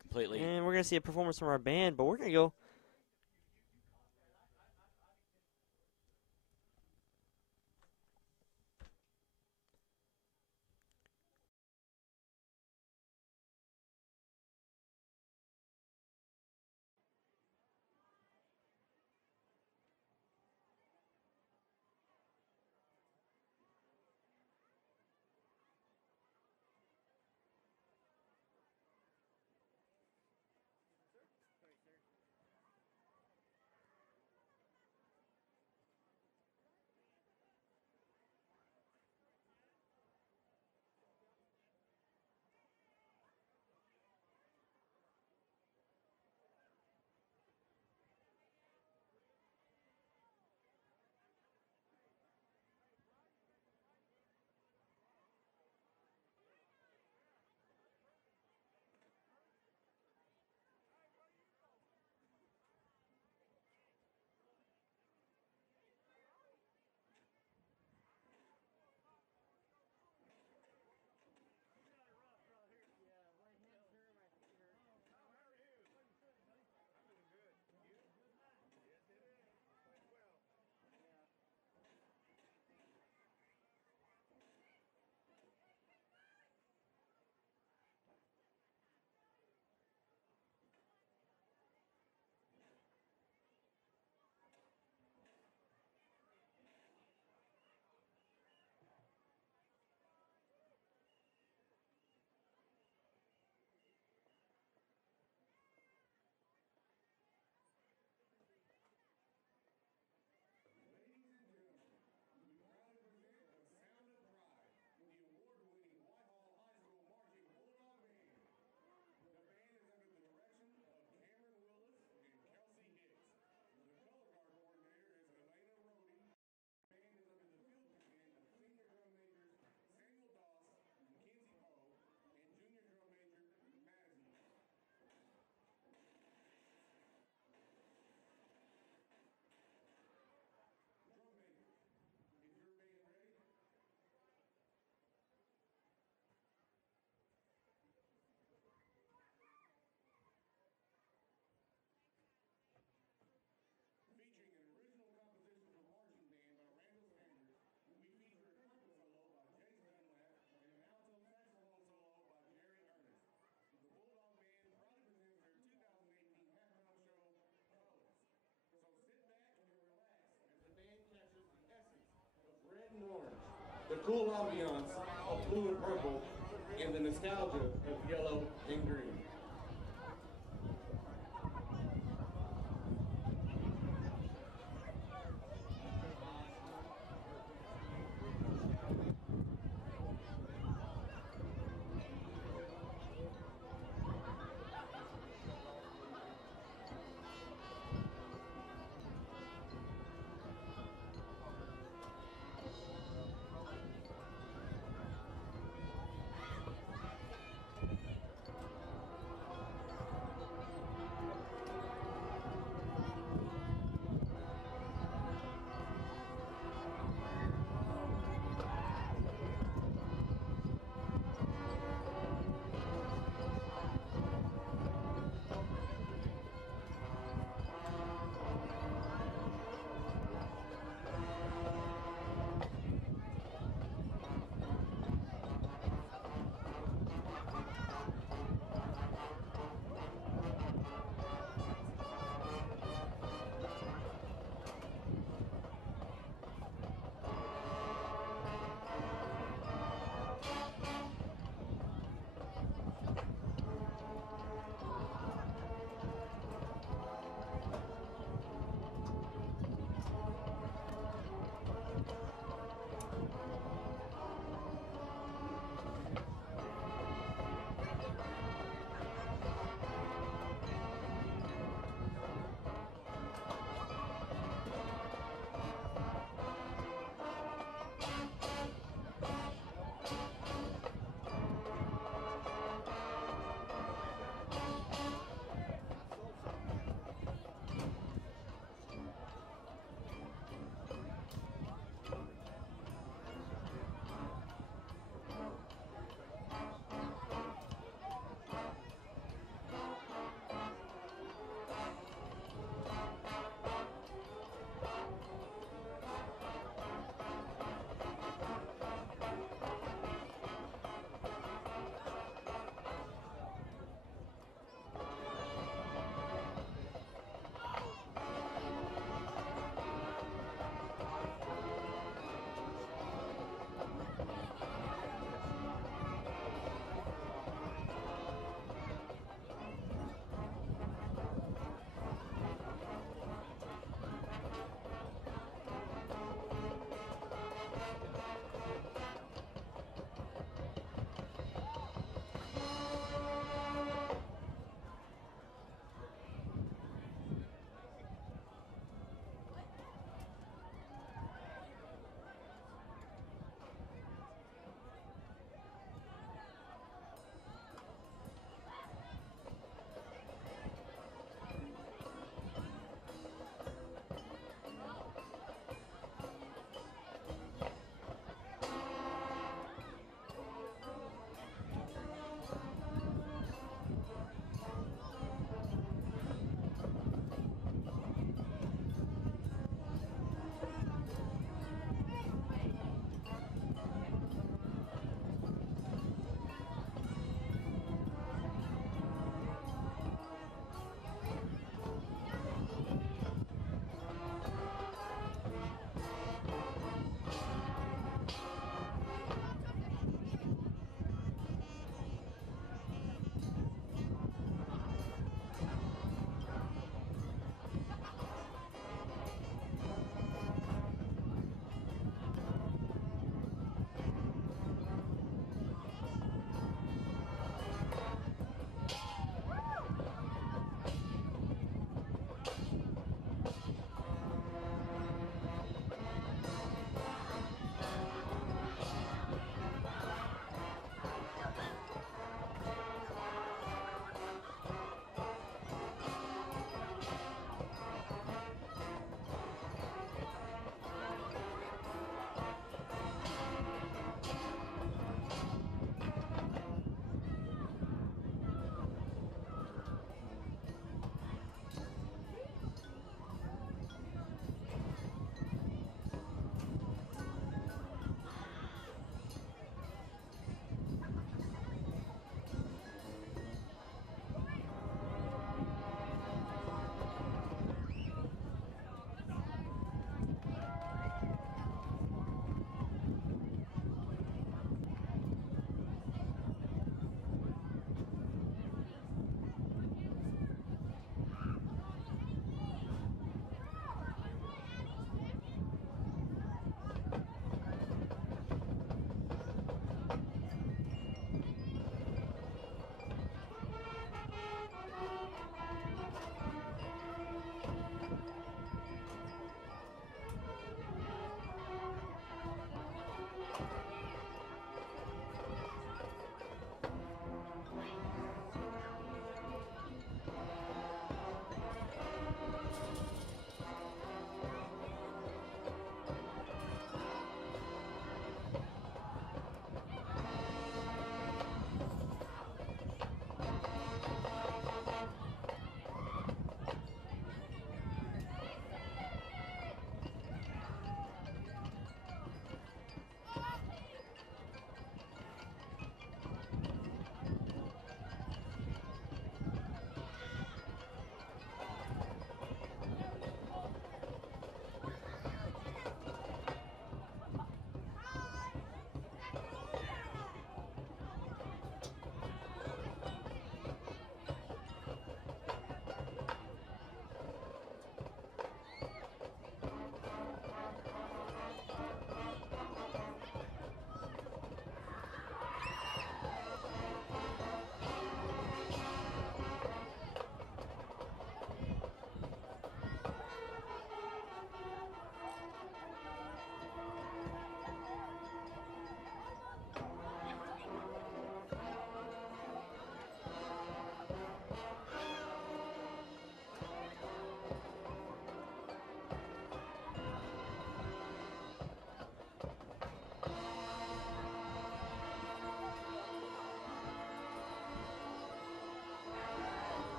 completely. And we're going to see a performance from our band, but we're going to go. The cool ambiance of blue and purple, and the nostalgia of yellow and green.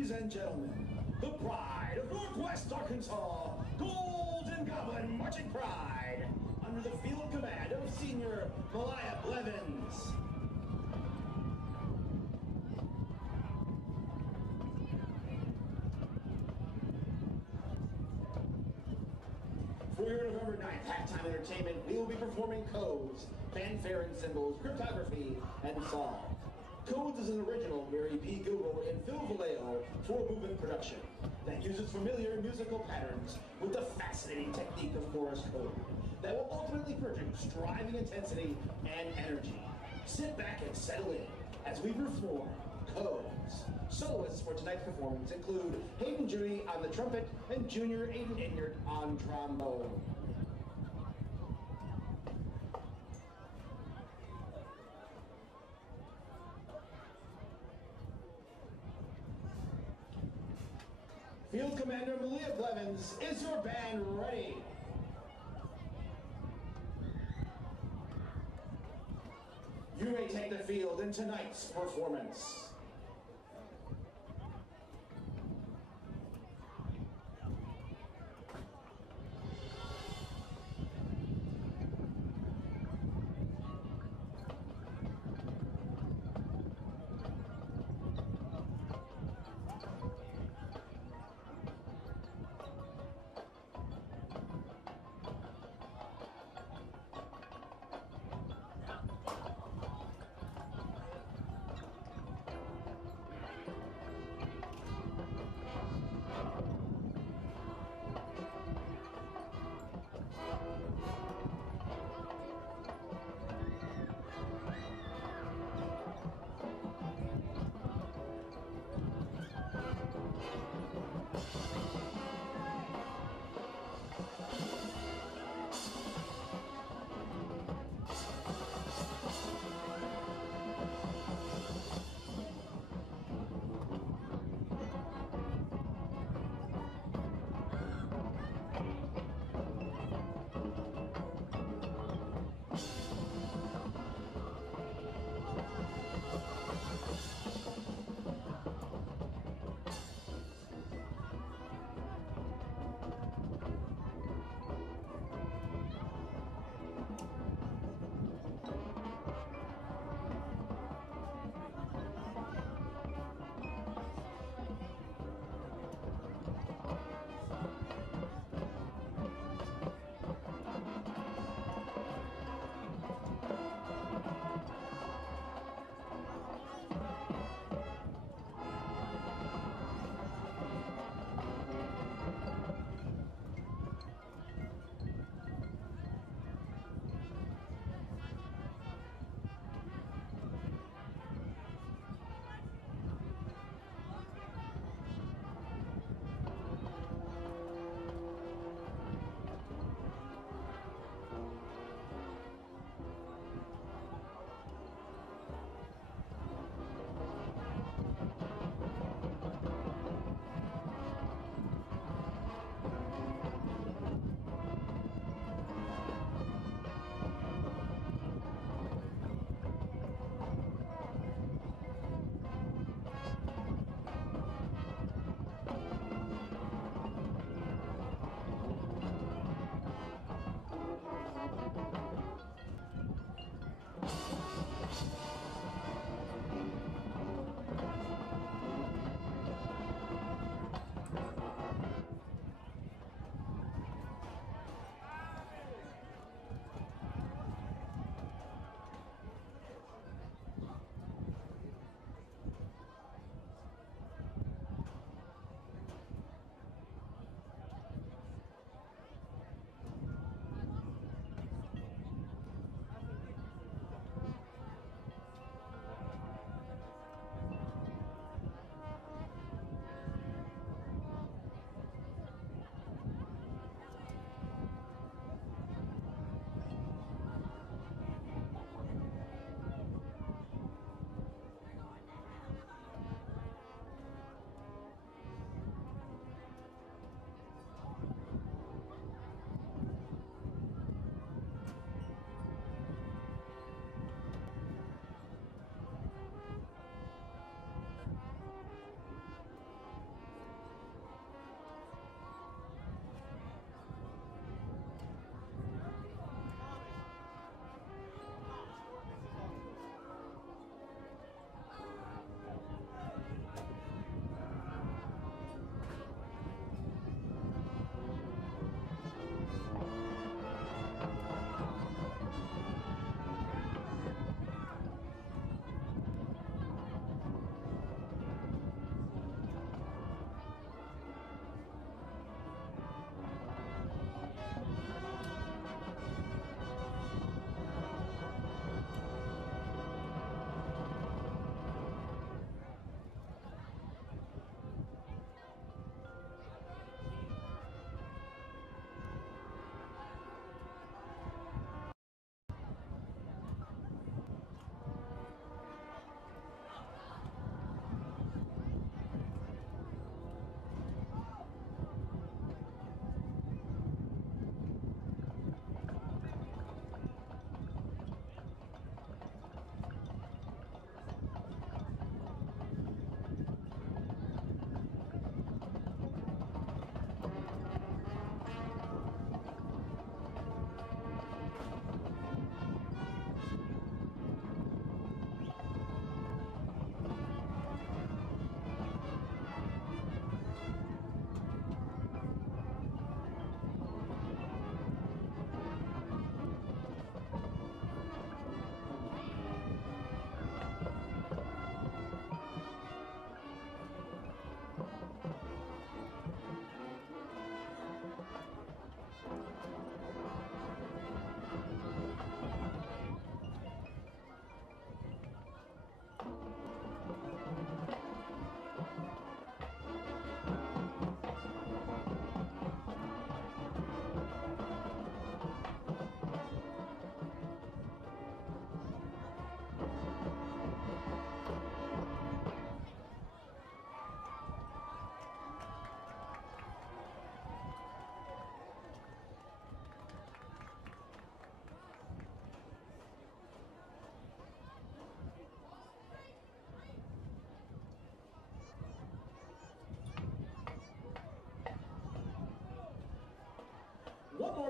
Ladies and gentlemen, the pride of Northwest Arkansas, Golden Goblin Marching Pride, under the field command of Senior Malaya Blevins. For your November 9th halftime entertainment, we will be performing Codes, Fanfare and Symbols, Cryptography, and Solve. Codes is an original Mary P. Google and Phil Vallejo four-movement production that uses familiar musical patterns with the fascinating technique of Morse code that will ultimately produce driving intensity and energy. Sit back and settle in as we perform Codes. Soloists for tonight's performance include Hayden Judy on the trumpet and Junior Aiden Inyard on trombone. Field Commander Malia Blevins, is your band ready? You may take the field in tonight's performance.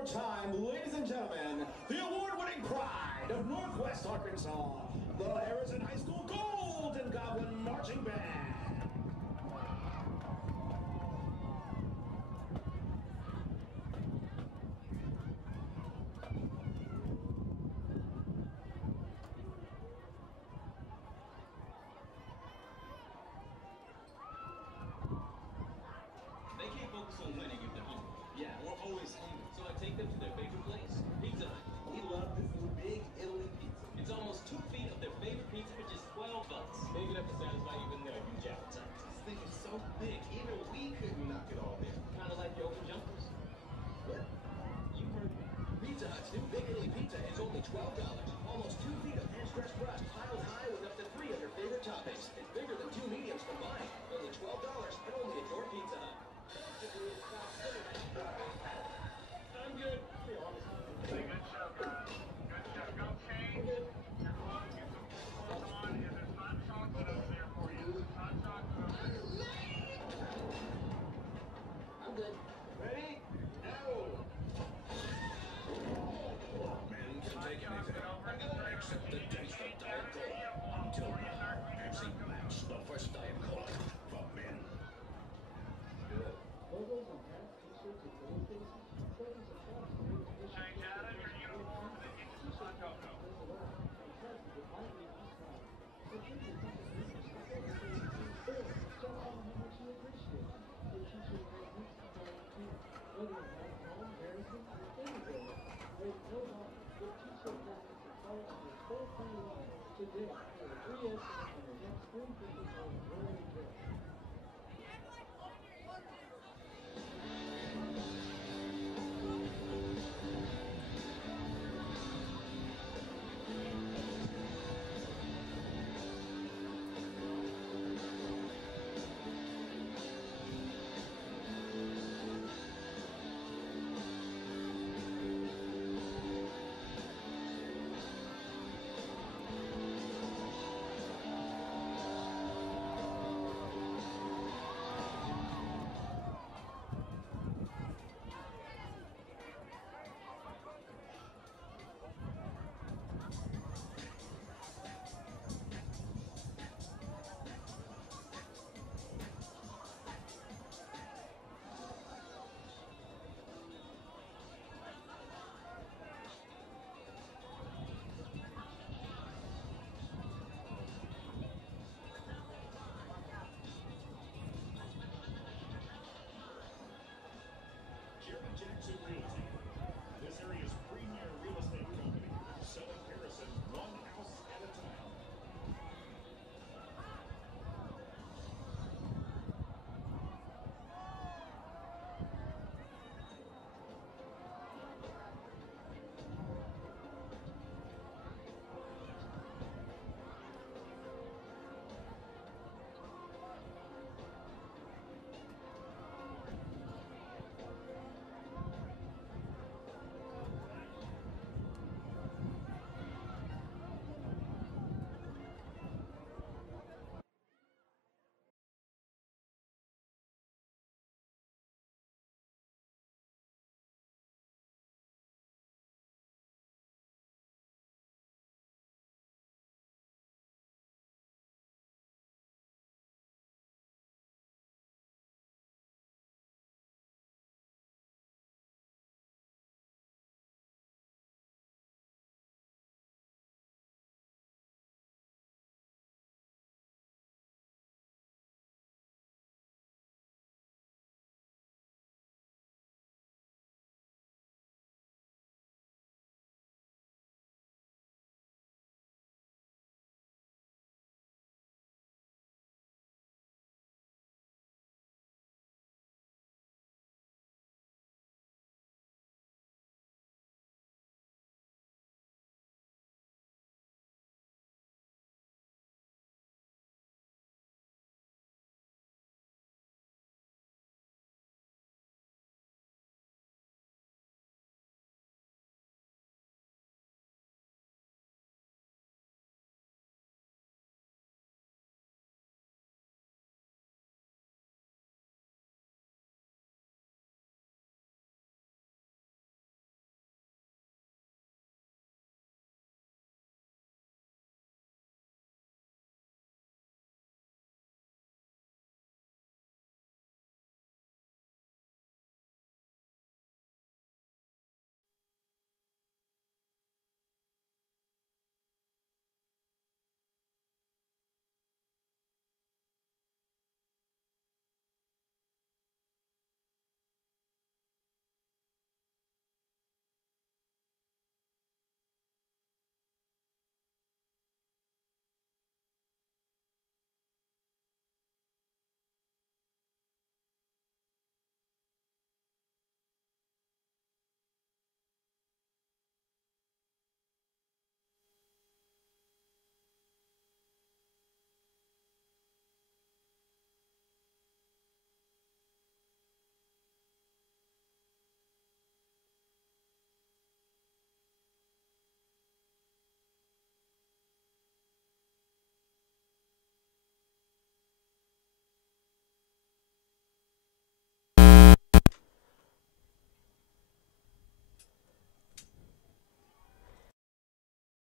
more time, ladies and gentlemen, the award-winning pride of Northwest Arkansas, the Harrison High School Golden Goblin Marching Band. They can't focus on winning if they're hungry. Yeah, we're always hungry, so I take them to their favorite place, Pizza Hut. We love this new big Italy pizza. It's almost 2 feet of their favorite pizza for just $12. Big enough to satisfy even their huge appetite. This thing is so big, even we couldn't knock it all in. Kind of like your open jumpers. What? You heard me. Pizza Hut's new big Italy pizza is only $12. Almost 2 feet of hand-stretched crust piled high with up to 3 of your favorite toppings. It's bigger than 2 mediums combined. Only $12 and only at your Pizza Hut. I'm good. Good show, guys. Good show. Go change. You're close. Get some clothes on. And there's hot chocolate over there for you. There's hot chocolate over there. I'm good. Ready? Now! Men can take anything except the taste of Diet Cola. Until now, Pepsi Max, the first Diet Cola for men. Good. Change out of your uniform and get you some hot cocoa. Jackson Realty. This area's premier real estate company, selling Harrison one house at a time.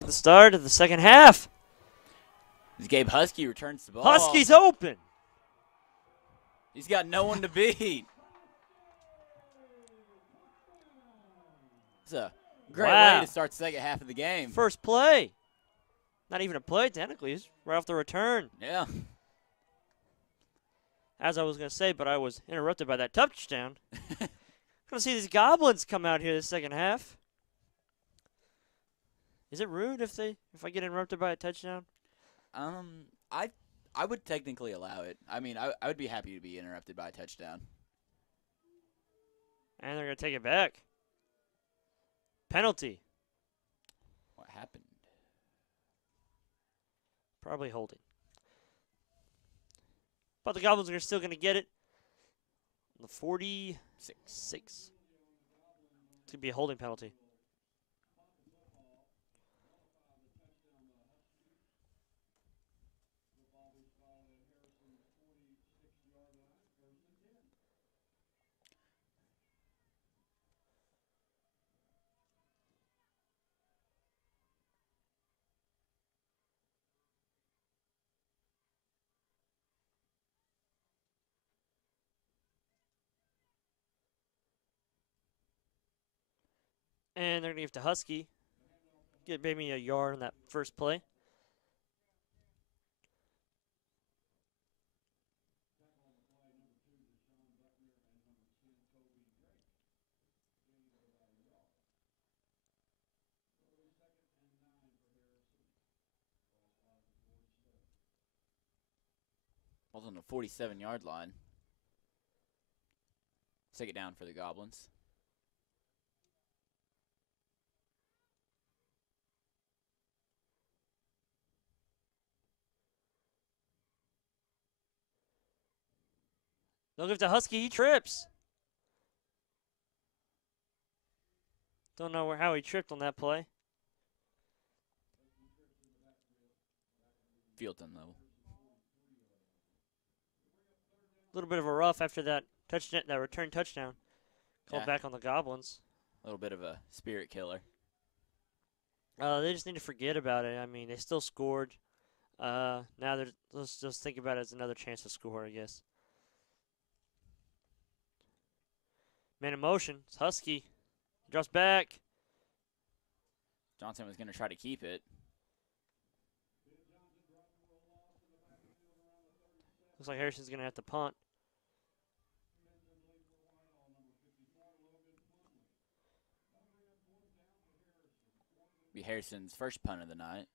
the start of the second half. As Gabe Husky returns the ball. Husky's open. He's got no one to beat. It's a great way to start the second half of the game. First play. Not even a play, technically. It's right off the return. Yeah. As I was going to say, but I was interrupted by that touchdown. Going to see these Goblins come out here the second half. Is it rude if I get interrupted by a touchdown? I would technically allow it. I mean, I would be happy to be interrupted by a touchdown. And they're going to take it back. Penalty. What happened? Probably holding. But the Goblins are still going to get it. The 46. It's going to be a holding penalty. And they're going to give to Husky. Get maybe a yard on that first play. Ball's on the 47-yard line. Take it down for the Goblins. They'll give to Husky. He trips. Don't know how he tripped on that play. Field done level. A little bit of a rough after that touchdown, that return touchdown. Called back on the Goblins. A little bit of a spirit killer. They just need to forget about it. I mean, they still scored. Now let's just think about it as another chance to score, I guess. Man in motion. It's Husky. Drops back. Johnson was going to try to keep it. Looks like Harrison's going to have to punt. Be Harrison's first punt of the night.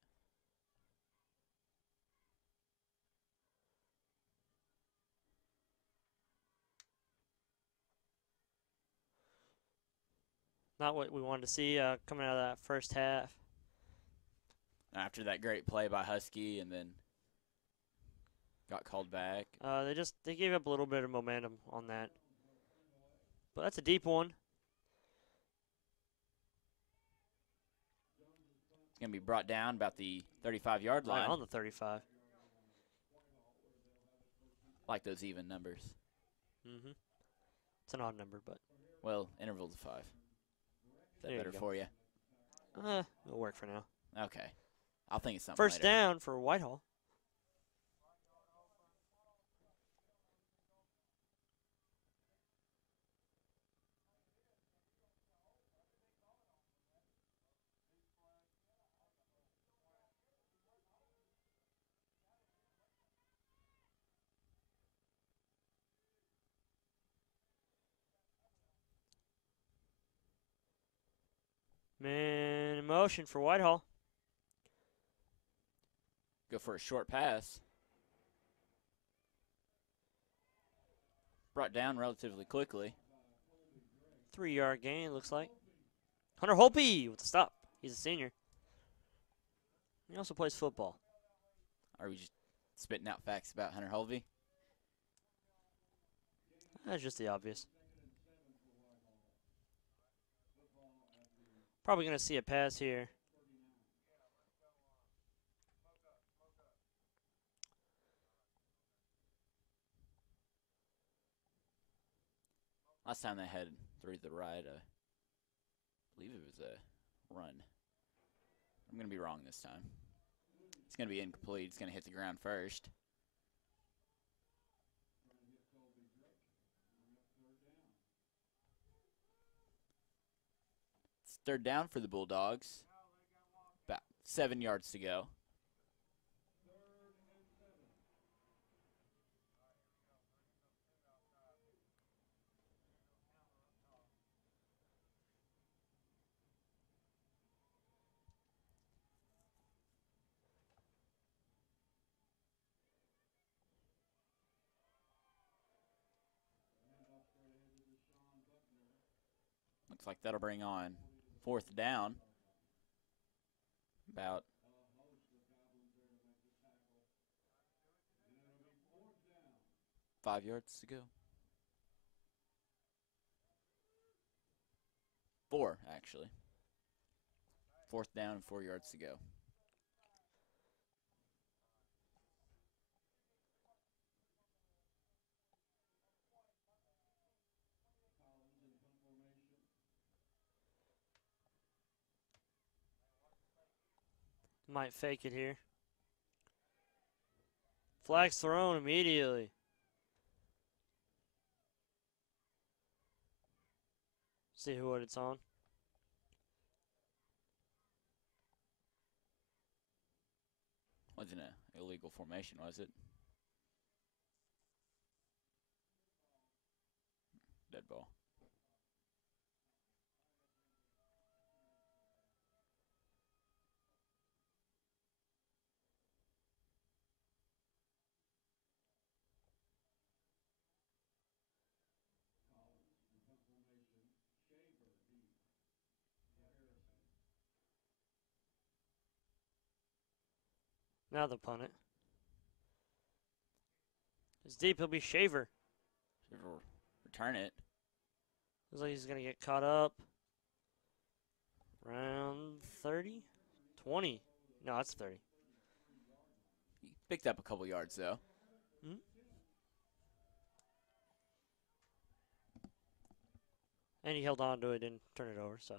Not what we wanted to see coming out of that first half. After that great play by Husky and then got called back. They gave up a little bit of momentum on that. But that's a deep one. It's going to be brought down about the 35-yard line. On the 35. Like those even numbers. Mm-hmm. It's an odd number, but. Well, intervals of 5. Is that better for you? It'll work for now. Okay. I'll think it's something First later. down for Whitehall. Man in motion for Whitehall. Go for a short pass. Brought down relatively quickly. 3-yard gain, looks like. Hunter Holpe with the stop. He's a senior. He also plays football. Are we just spitting out facts about Hunter Holvey? That's just the obvious. Probably going to see a pass here. Last time they had through the right, I believe it was a run. I'm going to be wrong this time. It's going to be incomplete. It's going to hit the ground first. It's third down for the Bulldogs. About 7 yards to go. Looks like that'll bring on fourth down. About 5 yards to go. 4, actually. Fourth down and 4 yards to go. Might fake it here. Flag's thrown immediately. See what it's on. Wasn't an illegal formation, was it? Dead ball. Now they'll punt it. It's deep. He'll be Shaver. Shaver will return it. Looks like he's going to get caught up. Around 30? 20. No, that's 30. He picked up a couple yards, though. Hmm? And he held on to it and turned it over, so.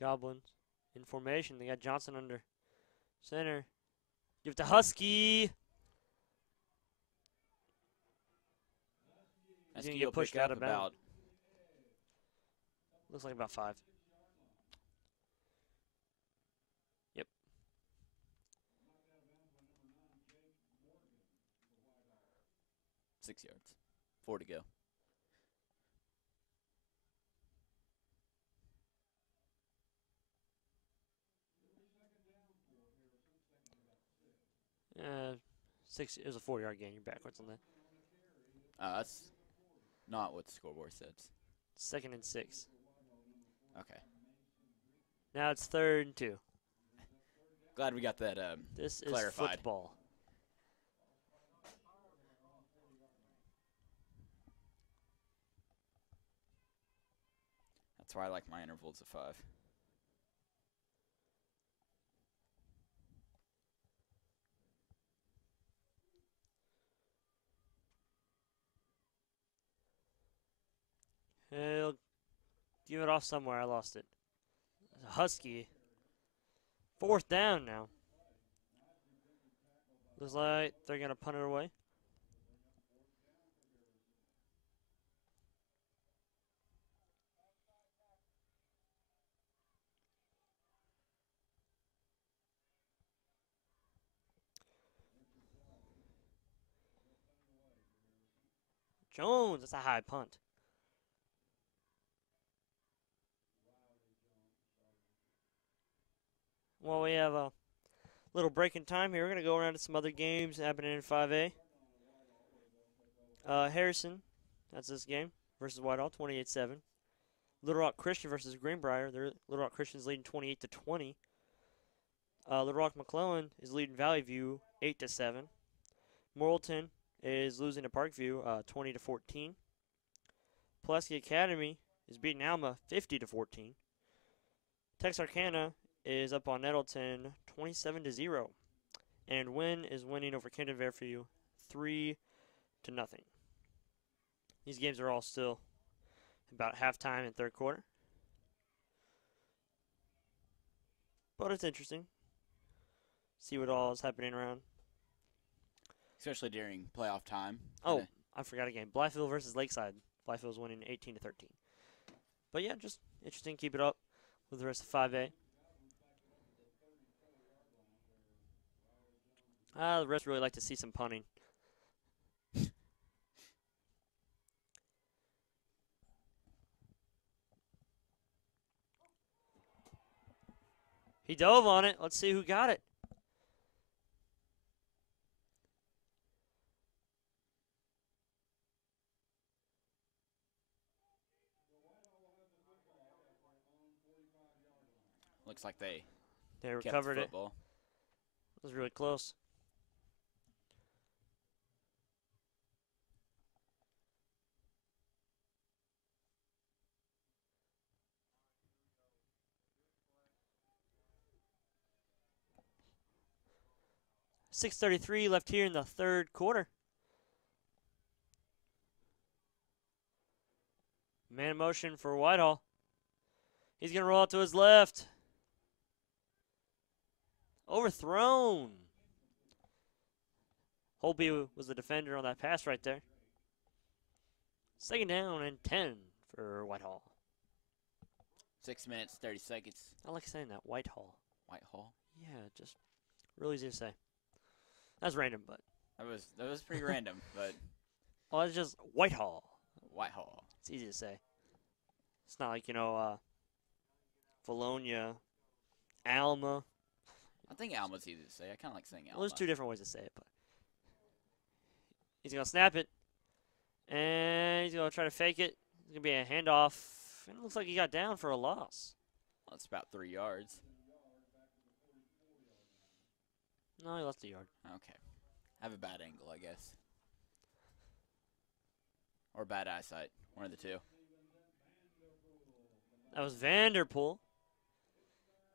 Goblins in formation. They got Johnson under center. Give it to Husky. He's going to get pushed out of bounds. Looks like about 5. Yep. Six yards. 4 to go. Six. It was a 4-yard gain. You're backwards on that. That's not what the scoreboard says. 2nd and 6. Okay. Now it's 3rd and 2. Glad we got that This clarified. is football. That's why I like my intervals of 5. He'll give it off somewhere. I lost it. Husky. 4th down now. Looks like they're going to punt it away. Jones, that's a high punt. Well, we have a little break in time here. We're going to go around to some other games happening in 5A. Harrison, that's this game, versus Whitehall, 28-7. Little Rock Christian versus Greenbrier. Little Rock Christian's leading 28-20. Little Rock McClellan is leading Valley View 8-7. Morrilton is losing to Parkview 20-14. Pulaski Academy is beating Alma 50-14. Texarkana is up on Nettleton 27-0. And Wynn is winning over Camden Fairview 3-0. These games are all still about halftime and third quarter. But it's interesting. See what all is happening around. Especially during playoff time. Oh, I forgot a game. Blythefield versus Lakeside. Blythefield's winning 18-13. But yeah, just interesting. Keep it up with the rest of 5A. The rest really like to see some punting. He dove on it. Let's see who got it. Looks like they recovered kept it. football. It was really close. .6:33 left here in the third quarter. Man in motion for Whitehall. He's going to roll out to his left. Overthrown. Holby was the defender on that pass right there. 2nd down and 10 for Whitehall. 6 minutes, 30 seconds. I like saying that, Whitehall. Whitehall. Yeah, just real easy to say. That's random, but. That was pretty random, but. Oh, it's just Whitehall. Whitehall. It's easy to say. It's not like, Valonia, Alma. I think Alma's easy to say. I kind of like saying Alma. Well, there's 2 different ways to say it, but. He's going to snap it. And he's going to try to fake it. It's going to be a handoff. And it looks like he got down for a loss. Well, it's about 3 yards. No, he lost a yard. Okay. I have a bad angle, I guess. Or bad eyesight. One of the two. That was Vanderpool.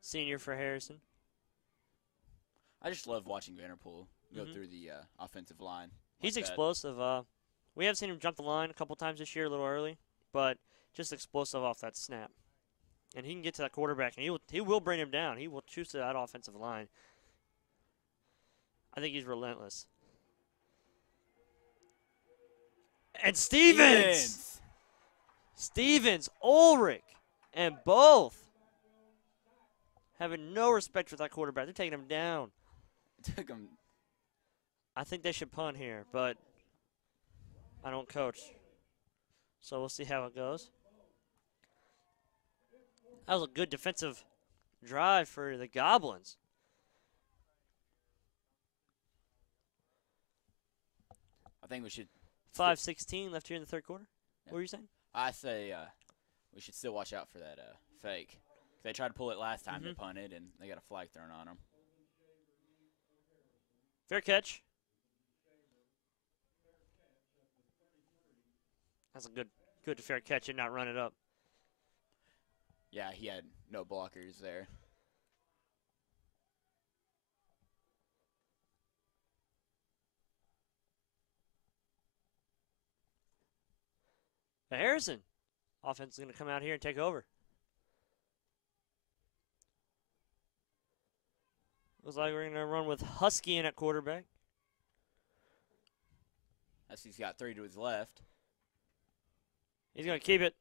Senior for Harrison. I just love watching Vanderpool go through the offensive line. He's like explosive. We have seen him jump the line a couple times this year, a little early, but just explosive off that snap. And he can get to that quarterback, and he will bring him down. He will choose to that offensive line. I think he's relentless. And Stevens, Ulrich, and both having no respect for that quarterback. They're taking him down. Took him. I think they should punt here, but I don't coach. So we'll see how it goes. That was a good defensive drive for the Goblins. I think we should. 5:16 left here in the third quarter. Yeah. What were you saying? I say we should still watch out for that fake. They tried to pull it last time. They punted, and they got a flag thrown on them. Fair catch. That's a good fair catch and not run it up. Yeah, he had no blockers there. Harrison. Offense is going to come out here and take over. Looks like we're going to run with Husky in at quarterback. Husky's got 3 to his left. He's going to keep it.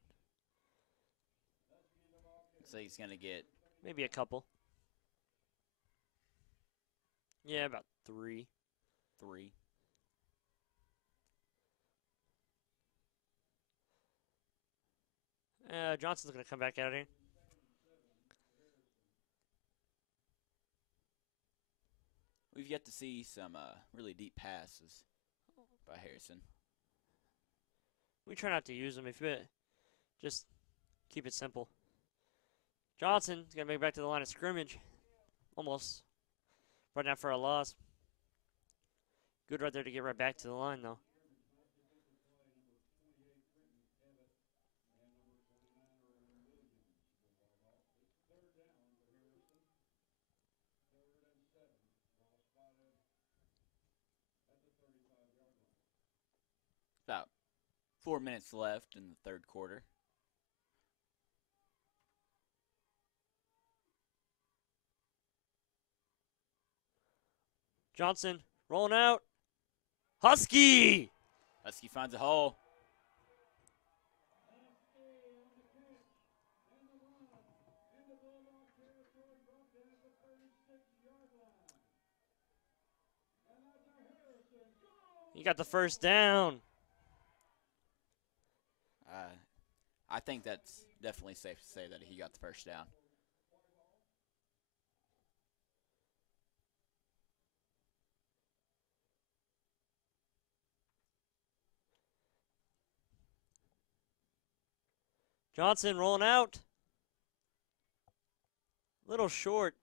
So he's going to get maybe a couple. Yeah, about 3. 3. Johnson's going to come back out here. We've yet to see some really deep passes by Harrison. We try not to use them. If you just keep it simple. Johnson's going to make it back to the line of scrimmage. Almost. Right now for a loss. Good right there to get right back to the line, though. 4 minutes left in the third quarter. Johnson rolling out. Husky! Husky finds a hole. He got the first down. I think that's definitely safe to say that he got the first down. Johnson rolling out. Little short.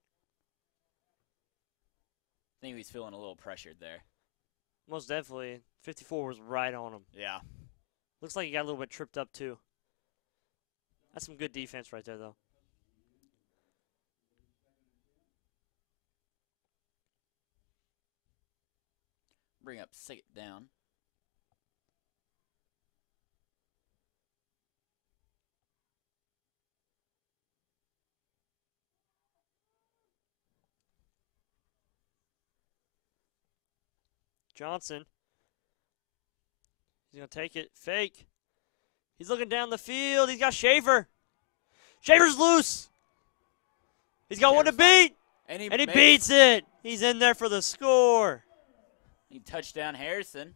I think he's feeling a little pressured there. Most definitely. 54 was right on him. Yeah. Looks like he got a little bit tripped up, too. That's some good defense right there, though. Bring up second down. Johnson. He's going to take it. Fake. He's looking down the field. He's got Schaefer. Schaefer's loose. He's got one to beat. And he beats it. He's in there for the score. He touchdown Harrison.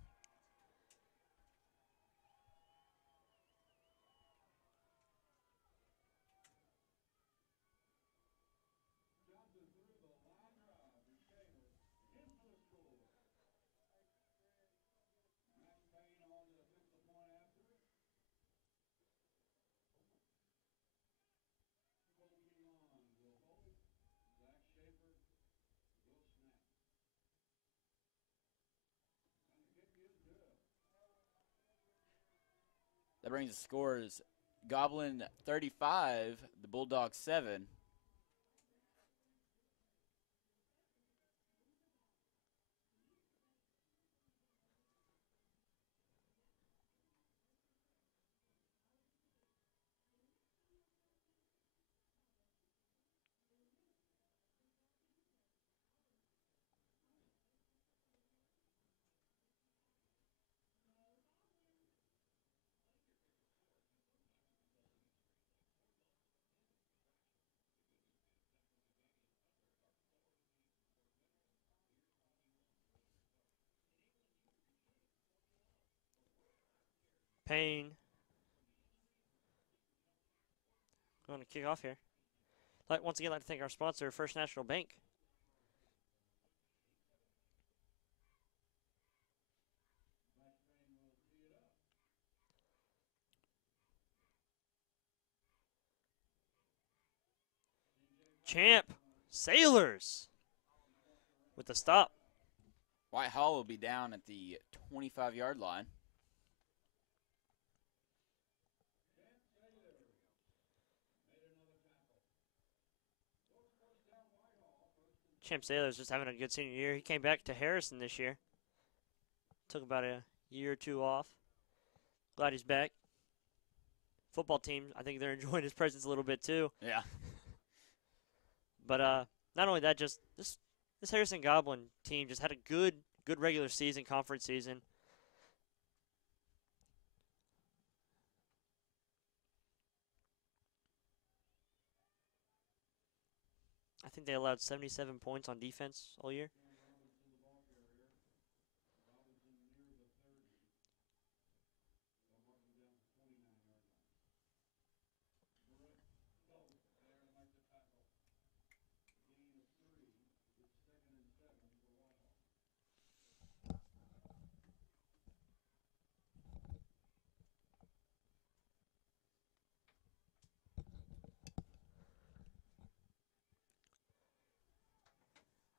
That brings the scores Goblin 35, the Bulldogs 7. Payne. Going to kick off here. Once again, I'd like to thank our sponsor, First National Bank. Champ. Sailors. With the stop. Whitehall will be down at the 25-yard line. Champ Sailors just having a good senior year. He came back to Harrison this year. Took about a year or two off. Glad he's back. Football team, I think they're enjoying his presence a little bit too. Yeah. But not only that, just this Harrison Goblin team just had a good regular season, conference season. I think they allowed 77 points on defense all year.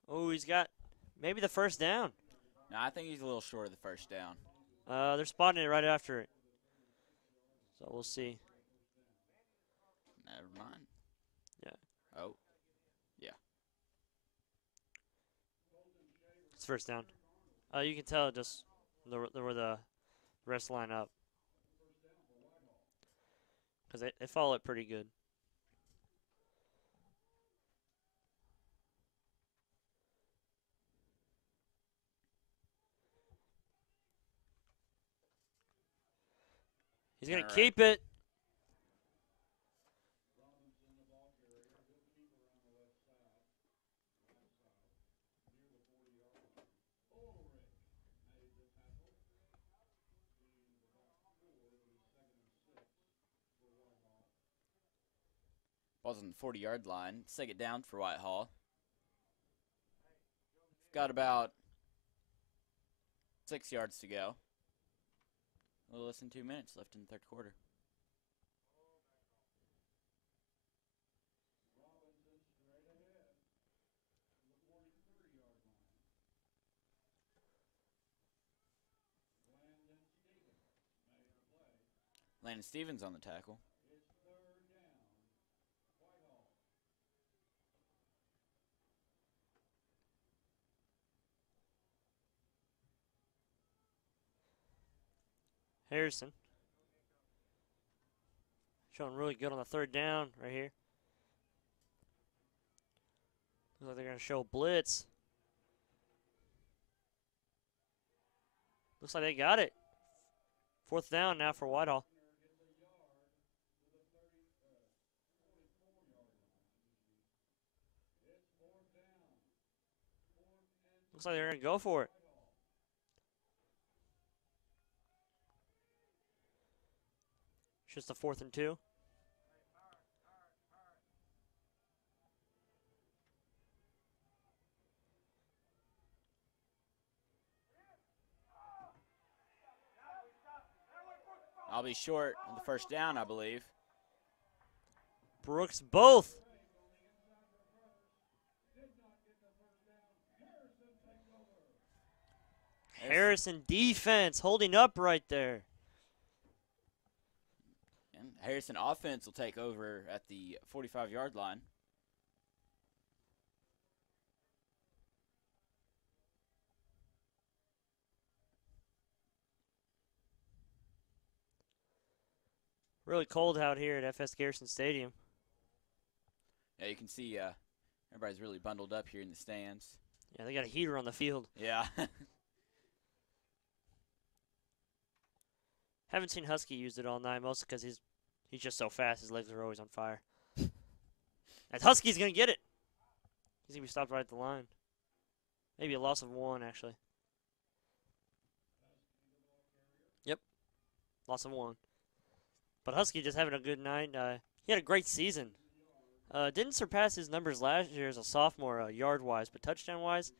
Oh, he's got maybe the first down. No, I think he's a little short of the first down. They're spotting it right after it. So we'll see. Never mind. Yeah. Oh. Yeah. It's first down. You can tell just where the rest line up. because they follow it pretty good. He's going to keep it. Ball's on the 40-yard line. Second down for Whitehall. Got about 6 yards to go. A little less than 2 minutes left in the third quarter. Landon Stevens on the tackle. Harrison. Showing really good on the third down right here. Looks like they're going to show blitz. Looks like they got it. Fourth down now for Whitehall. Looks like they're going to go for it. Just a 4th and 2. I'll be short on the first down, I believe. Brooks both. Harrison defense holding up right there. And Harrison offense will take over at the 45-yard line. Really cold out here at FS Garrison Stadium. Yeah, you can see everybody's really bundled up here in the stands. Yeah, they got a heater on the field. Yeah. Haven't seen Husky use it all night, mostly because he's just so fast. His legs are always on fire. And Husky's going to get it. He's going to be stopped right at the line. Maybe a loss of 1, actually. Yep. Loss of 1. But Husky just having a good night. He had a great season. Didn't surpass his numbers last year as a sophomore yard-wise, but touchdown-wise,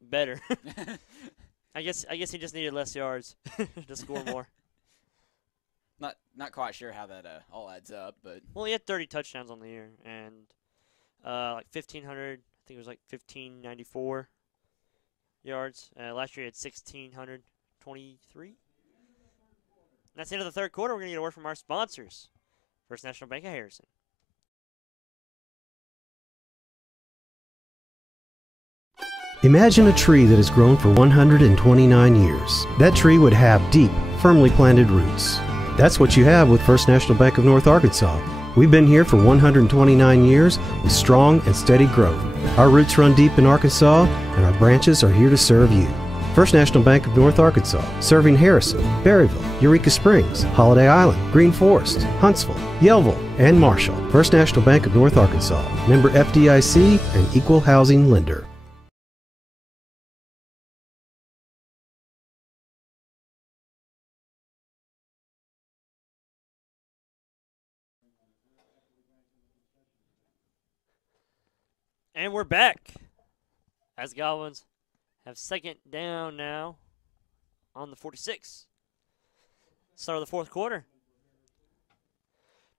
better. I guess he just needed less yards to score more. Not quite sure how that all adds up, but Well, he had 30 touchdowns on the year and like 1,500. I think it was like 1,594 yards. Last year he had 1,623. That's the end of the third quarter. We're going to get a word from our sponsors. First National Bank of Harrison. Imagine a tree that has grown for 129 years. That tree would have deep, firmly planted roots. That's what you have with First National Bank of North Arkansas. We've been here for 129 years with strong and steady growth. Our roots run deep in Arkansas, and our branches are here to serve you. First National Bank of North Arkansas, serving Harrison, Berryville, Eureka Springs, Holiday Island, Green Forest, Huntsville, Yellville, and Marshall. First National Bank of North Arkansas, member FDIC and equal housing lender. And we're back. As Goblins have second down now on the 46. Start of the fourth quarter.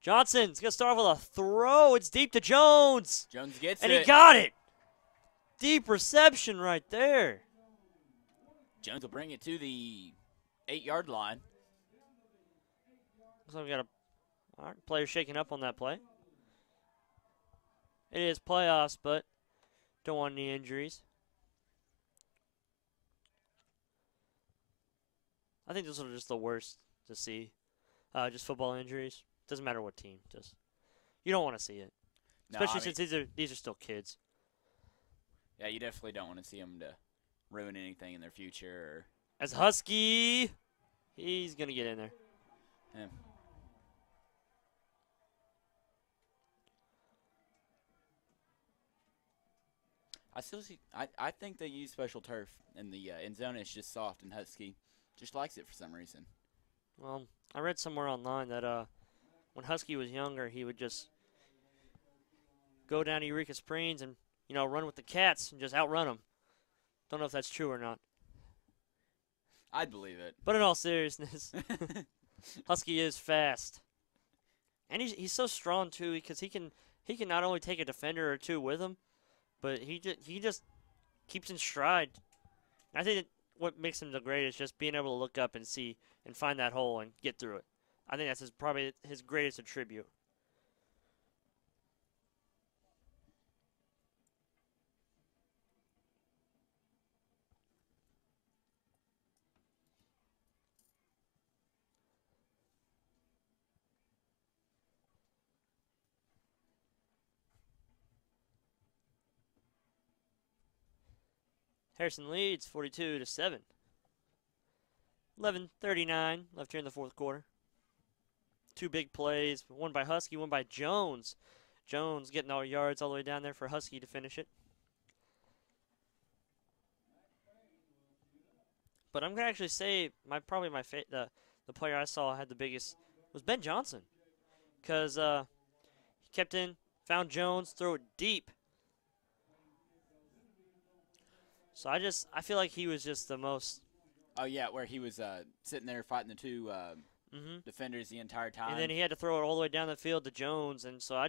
Johnson's going to start off with a throw. It's deep to Jones. Jones gets and it. And he got it. Deep reception right there. Jones will bring it to the 8-yard line. So we got a player shaking up on that play. It is playoffs, but don't want any injuries. I think this was just the worst to see. just football injuries. Doesn't matter what team. Just you don't want to see it, No, especially I mean, since these are still kids. yeah, you definitely don't want to see them to ruin anything in their future. Or, As Husky, he's gonna get in there. yeah. I still see. I think they use special turf in the end zone. It's just soft, and Husky just likes it for some reason. Well, I read somewhere online that when Husky was younger, he would just go down to Eureka Springs and run with the cats and just outrun them. Don't know if that's true or not. I'd believe it. But in all seriousness, Husky is fast, and he's so strong too because he can not only take a defender or two with him, but he just keeps in stride. I think that what makes him the greatest is just being able to look up and see and find that hole and get through it. I think that's probably his greatest attribute. Harrison leads 42-7. 11:39 left here in the fourth quarter. Two big plays, one by Husky, one by Jones. Jones getting all yards all the way down there for Husky to finish it. But I'm gonna actually say the player I saw had the biggest was Ben Johnson, because he kept in, found Jones, throw it deep. So I feel like he was just the most. Oh yeah, where he was sitting there fighting the two defenders the entire time. And then he had to throw it all the way down the field to Jones, and so I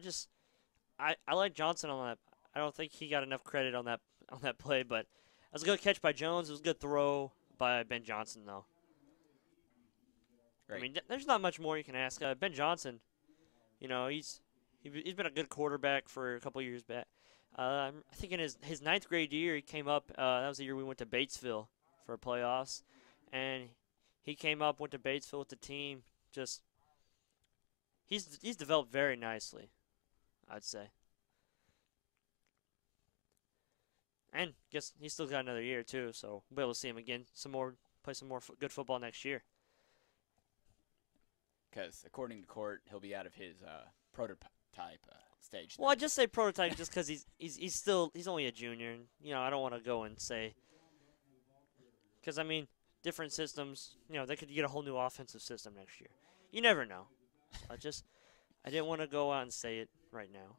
like Johnson on that. I don't think he got enough credit on that play, but it was a good catch by Jones. It was a good throw by Ben Johnson, though. Right. I mean, there's not much more you can ask. Ben Johnson, he's been a good quarterback for a couple years back. I think in his ninth grade year, he came up. That was the year we went to Batesville for playoffs, and he came up, went to Batesville with the team. Just he's developed very nicely, I'd say. And guess he's still got another year too, so we'll be able to see him again, play some more good football next year. Because according to court, he'll be out of his prototype stage. Well, I just say prototype just because he's only a junior, and I don't want to go and say, because I mean different systems, they could get a whole new offensive system next year. You never know. I didn't want to go out and say it right now,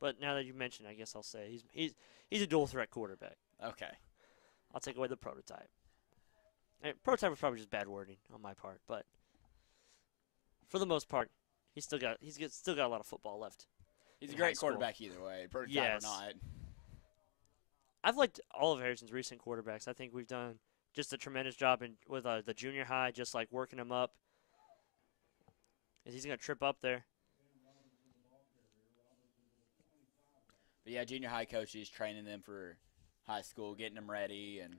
but now that you mentioned, I guess I'll say he's a dual threat quarterback. Okay. I'll take away the prototype. And prototype was probably just bad wording on my part, but for the most part, he's still got a lot of football left. He's a great quarterback either way, prototype or not. I've liked all of Harrison's recent quarterbacks. I think we've done just a tremendous job with the junior high, just like working him up. He's going to trip up there. But yeah, junior high coaches training them for high school, getting them ready, and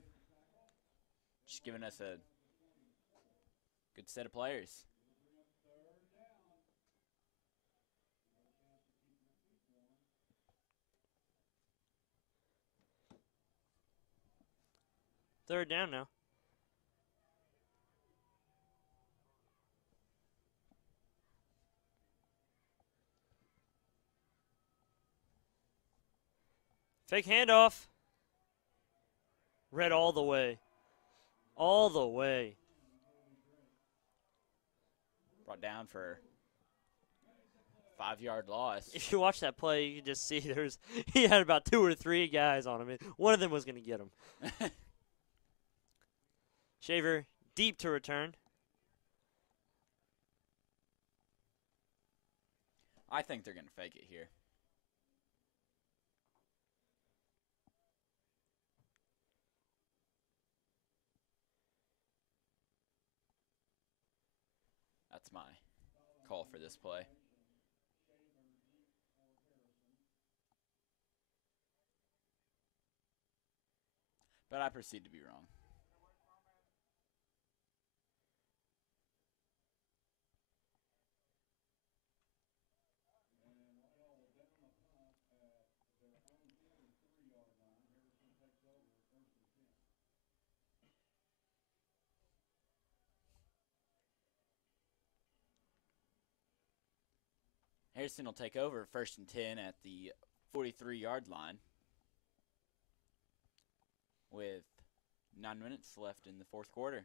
just giving us a good set of players. Third down now. Fake handoff. Red all the way. All the way. Brought down for 5-yard loss. If you watch that play, you can just see he had about 2 or 3 guys on him. One of them was going to get him. Shaver deep to return. I think they're going to fake it here. That's my call for this play. But I proceed to be wrong. Harrison will take over 1st and 10 at the 43-yard line with 9 minutes left in the fourth quarter.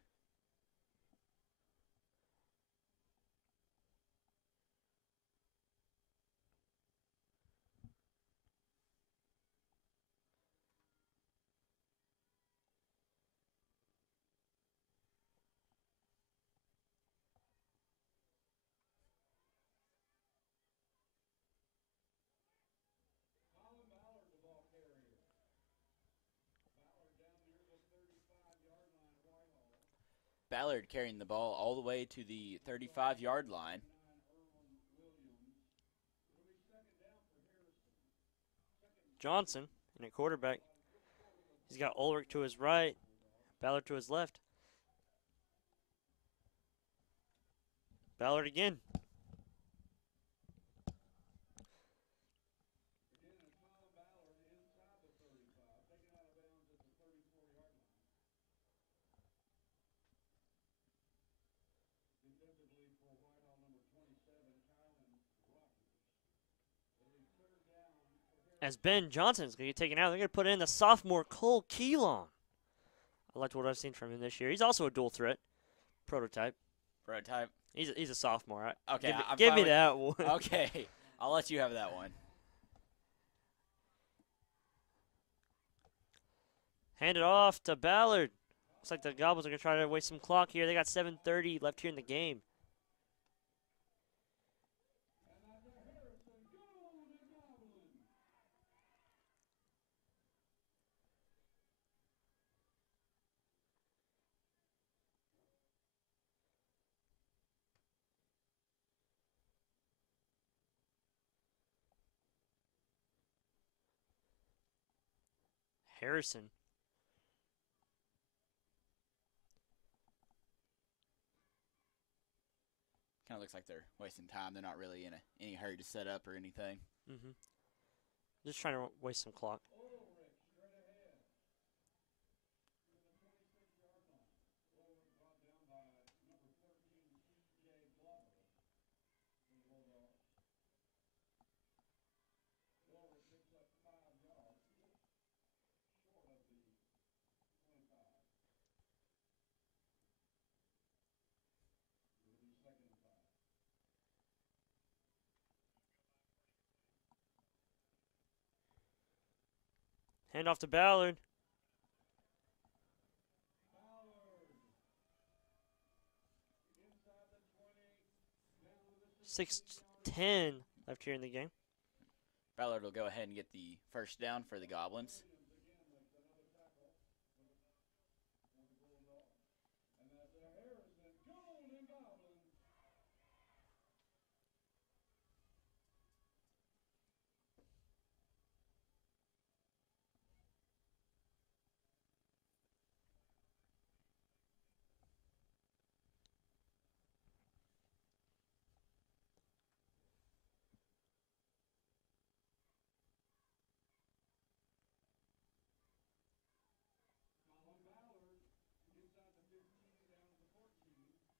Ballard carrying the ball all the way to the 35-yard line. Johnson in at quarterback. He's got Ulrich to his right, Ballard to his left. Ballard again. As Ben Johnson's going to get taken out, they're going to put in the sophomore Cole Keelon. I liked what I've seen from him this year. He's also a dual threat prototype. Prototype. He's a sophomore. Okay, give me that one. Okay, I'll let you have that one. Hand it off to Ballard. Looks like the Goblins are going to try to waste some clock here. They got 7:30 left here in the game. Harrison. Kind of looks like they're wasting time. They're not really in any hurry to set up or anything. Just trying to waste some clock. Hand off to Ballard. 6:10 left here in the game. Ballard will go ahead and get the first down for the Goblins.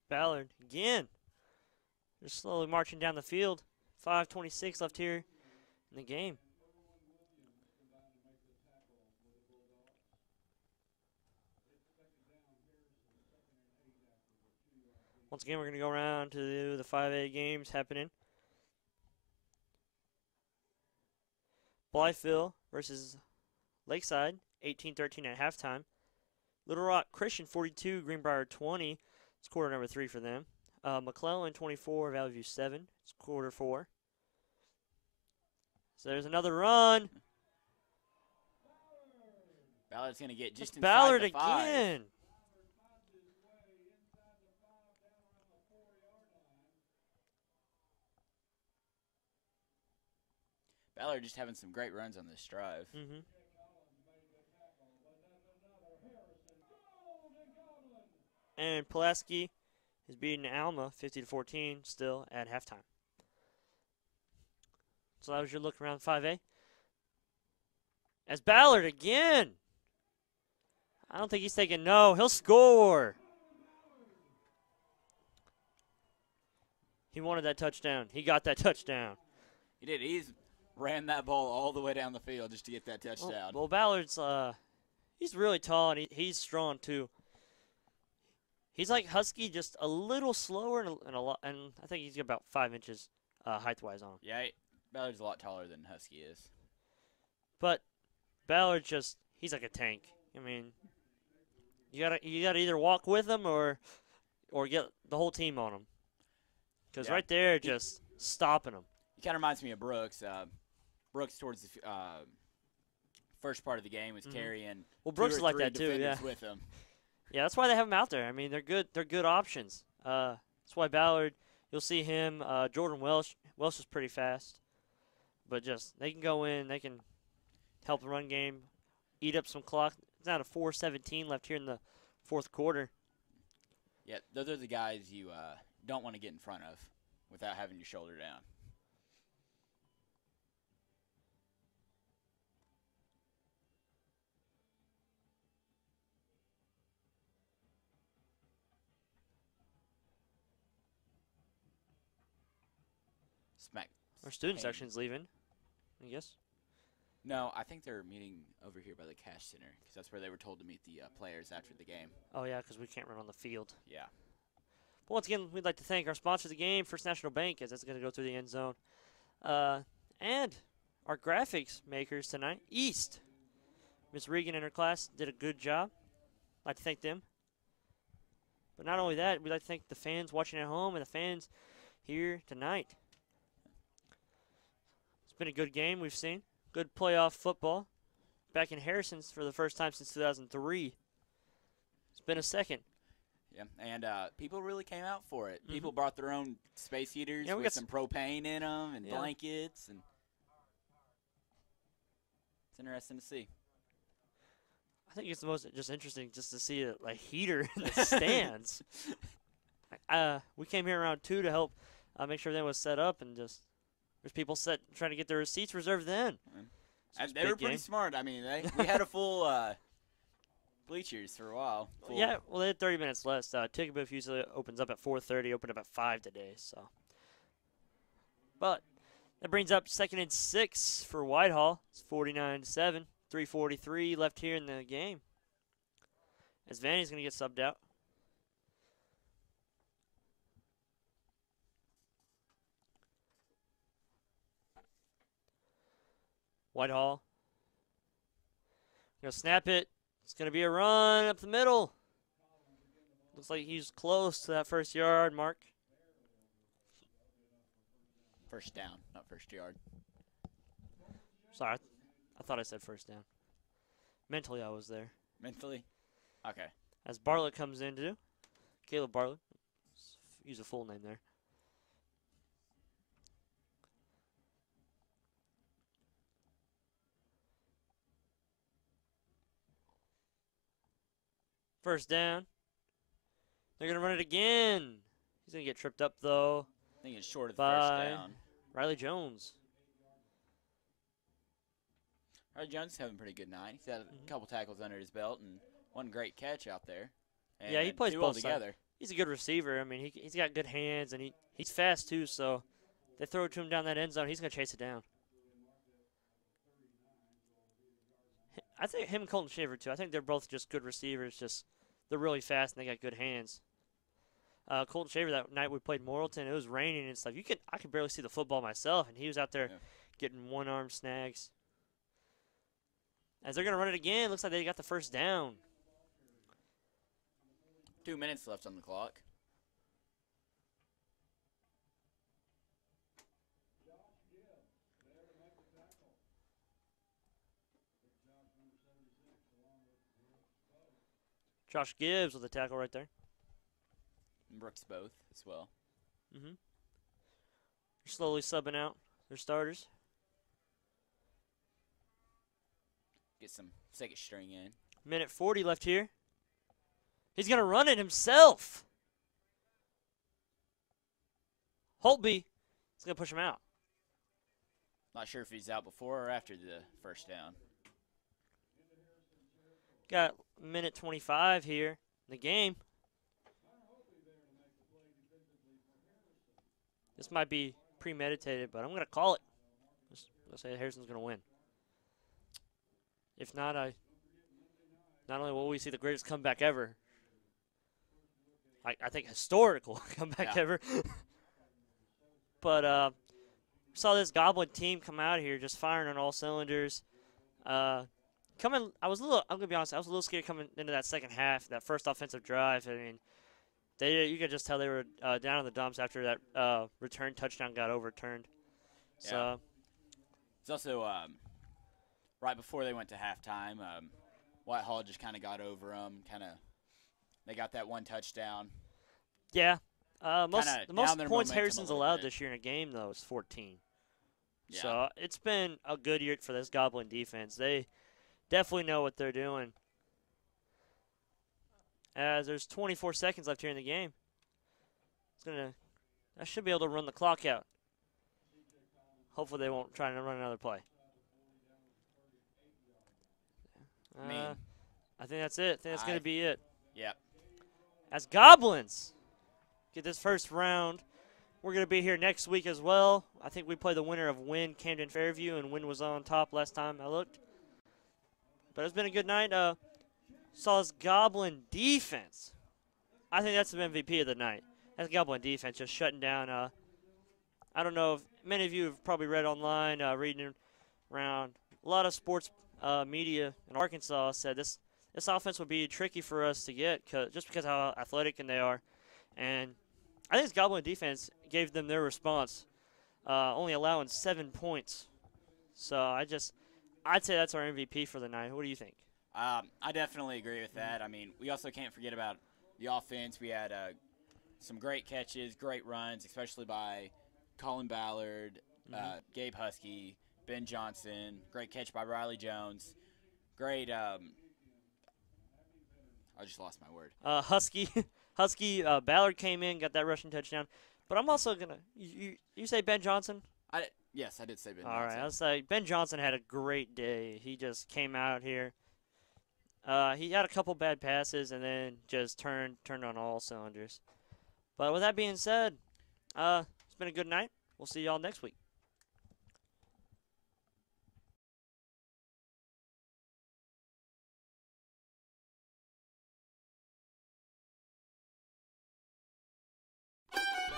Ballard again. They're slowly marching down the field. 5:26 left here in the game. Once again, we're going to go around to the 5A games happening. Blytheville versus Lakeside, 18-13 at halftime. Little Rock Christian 42, Greenbrier 20. It's quarter number 3 for them. McClellan 24, Valley View 7. It's quarter 4. So there's another run. Ballard's going to get just inside Ballard the 5. again. Ballard just having some great runs on this drive. And Pulaski is beating Alma 50-14 still at halftime. So that was your look around 5A. As Ballard again. I don't think he's taking no. He'll score. He wanted that touchdown. He got that touchdown. He did. He's ran that ball all the way down the field just to get that touchdown. Well, Ballard's he's really tall and he's strong too. He's like Husky, just a little slower and a lot. And I think he's got about 5 inches height-wise on him. Yeah, Ballard's a lot taller than Husky is. But Ballard he's like a tank. I mean, you gotta either walk with him or get the whole team on him. Because right there, just stopping him. He kind of reminds me of Brooks. Brooks towards the first part of the game was carrying. Well, Brooks is like that too. Yeah. With him. Yeah, that's why they have him out there. I mean, they're good. They're good options. That's why Ballard. You'll see him. Jordan Welsh. Welsh is pretty fast, but they can go in. They can help the run game, eat up some clock. It's down to 4:17 left here in the fourth quarter. Yeah, those are the guys you don't want to get in front of without having your shoulder down. Our student section's leaving, I guess. No, I think they're meeting over here by the cash center because that's where they were told to meet the players after the game. Oh, yeah, because we can't run on the field. Yeah. But once again, we'd like to thank our sponsor of the game, First National Bank, as that's going to go through the end zone. And our graphics makers tonight, East. Miss Regan and her class did a good job. I'd like to thank them. But not only that, we'd like to thank the fans watching at home and the fans here tonight. It's been a good game we've seen. Good playoff football. Back in Harrison's for the first time since 2003. It's been a second. Yeah, and people really came out for it. Mm-hmm. People brought their own space heaters with some propane in them and blankets. And it's interesting to see. I think it's the most just interesting just to see a heater in the stands. We came here around 2 to help make sure everything was set up, and just there's people trying to get their seats reserved then. They were pretty smart. I mean, we had a full bleachers for a while. Yeah, well, they had 30 minutes less. Ticket booth usually opens up at 4:30, opened up at 5 today. So, but that brings up 2nd and 6 for Whitehall. It's 49-7, 3:43 left here in the game. As Vanny's going to get subbed out. Whitehall. Gonna snap it. It's gonna be a run up the middle. Looks like he's close to that first yard mark. First down, not first yard. Sorry, I thought I said first down. Mentally, I was there. Mentally? Okay. As Bartlett comes in to do. Caleb Bartlett. Use a full name there. First down. They're going to run it again. He's going to get tripped up, though. I think it's short of the first down. Riley Jones. Riley Jones is having a pretty good night. He's had a couple tackles under his belt and one great catch out there. And yeah, he plays both together. Sides. He's a good receiver. I mean, he's got good hands, and he's fast, too, so they throw it to him down that end zone. He's going to chase it down. I think him and Colton Shaver, too. I think they're both just good receivers. Just they're really fast, and they got good hands. Colton Shaver, that night we played Morrilton, it was raining and stuff. I could barely see the football myself, and he was out there getting one-arm snags. As they're going to run it again, looks like they got the first down. 2 minutes left on the clock. Josh Gibbs with a tackle right there. And Brooks both as well. Mm-hmm. They're slowly subbing out their starters. Get some second string in. Minute 40 left here. He's going to run it himself. Holtby is going to push him out. Not sure if he's out before or after the first down. Got minute 25 here in the game. This might be premeditated, but I'm going to call it. I'll say Harrison's going to win. If not, not only will we see the greatest comeback ever, I think historical comeback ever, but saw this Goblin team come out here just firing on all cylinders. I'm gonna be honest, I was a little scared coming into that second half, that first offensive drive. I mean, you could just tell they were down in the dumps after that return touchdown got overturned. Yeah. So it's also right before they went to halftime. Whitehall just kind of got over them. They got that one touchdown. Yeah. The most points Harrison's allowed bit. this year in a game, though, is 14. Yeah. So it's been a good year for this Goblin defense. They definitely know what they're doing. As there's 24 seconds left here in the game. I should be able to run the clock out. Hopefully they won't try to run another play. I think that's it. I think that's going to be it. Yep. As Goblins get this first round, we're going to be here next week as well. I think we play the winner of Wynn, Camden, Fairview, and Wynn was on top last time I looked. But it's been a good night. Saw this Goblin defense. I think that's the MVP of the night. That's Goblin defense just shutting down. I don't know if many of you have probably read online, reading around. A lot of sports media in Arkansas said this offense would be tricky for us to get just because how athletic they are. And I think this Goblin defense gave them their response, only allowing 7 points. So I'd say that's our MVP for the night. What do you think? I definitely agree with that. I mean, we also can't forget about the offense. We had some great catches, great runs, especially by Colin Ballard, Gabe Husky, Ben Johnson. Great catch by Riley Jones. Great. I just lost my word. Husky Ballard came in, got that rushing touchdown. But I'm also gonna. You say Ben Johnson? Yes, I did say Ben. All right, I'll say Ben Johnson had a great day. He just came out here. He had a couple bad passes and then just turned on all cylinders. But with that being said, it's been a good night. We'll see y'all next week.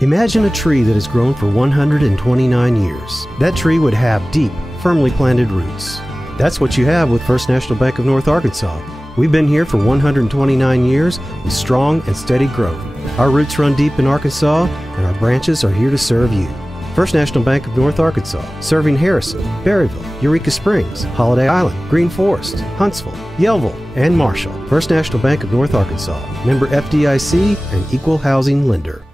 Imagine a tree that has grown for 129 years. That tree would have deep, firmly planted roots. That's what you have with First National Bank of North Arkansas. We've been here for 129 years with strong and steady growth. Our roots run deep in Arkansas, and our branches are here to serve you. First National Bank of North Arkansas, serving Harrison, Berryville, Eureka Springs, Holiday Island, Green Forest, Huntsville, Yellville, and Marshall. First National Bank of North Arkansas, member FDIC and equal housing lender.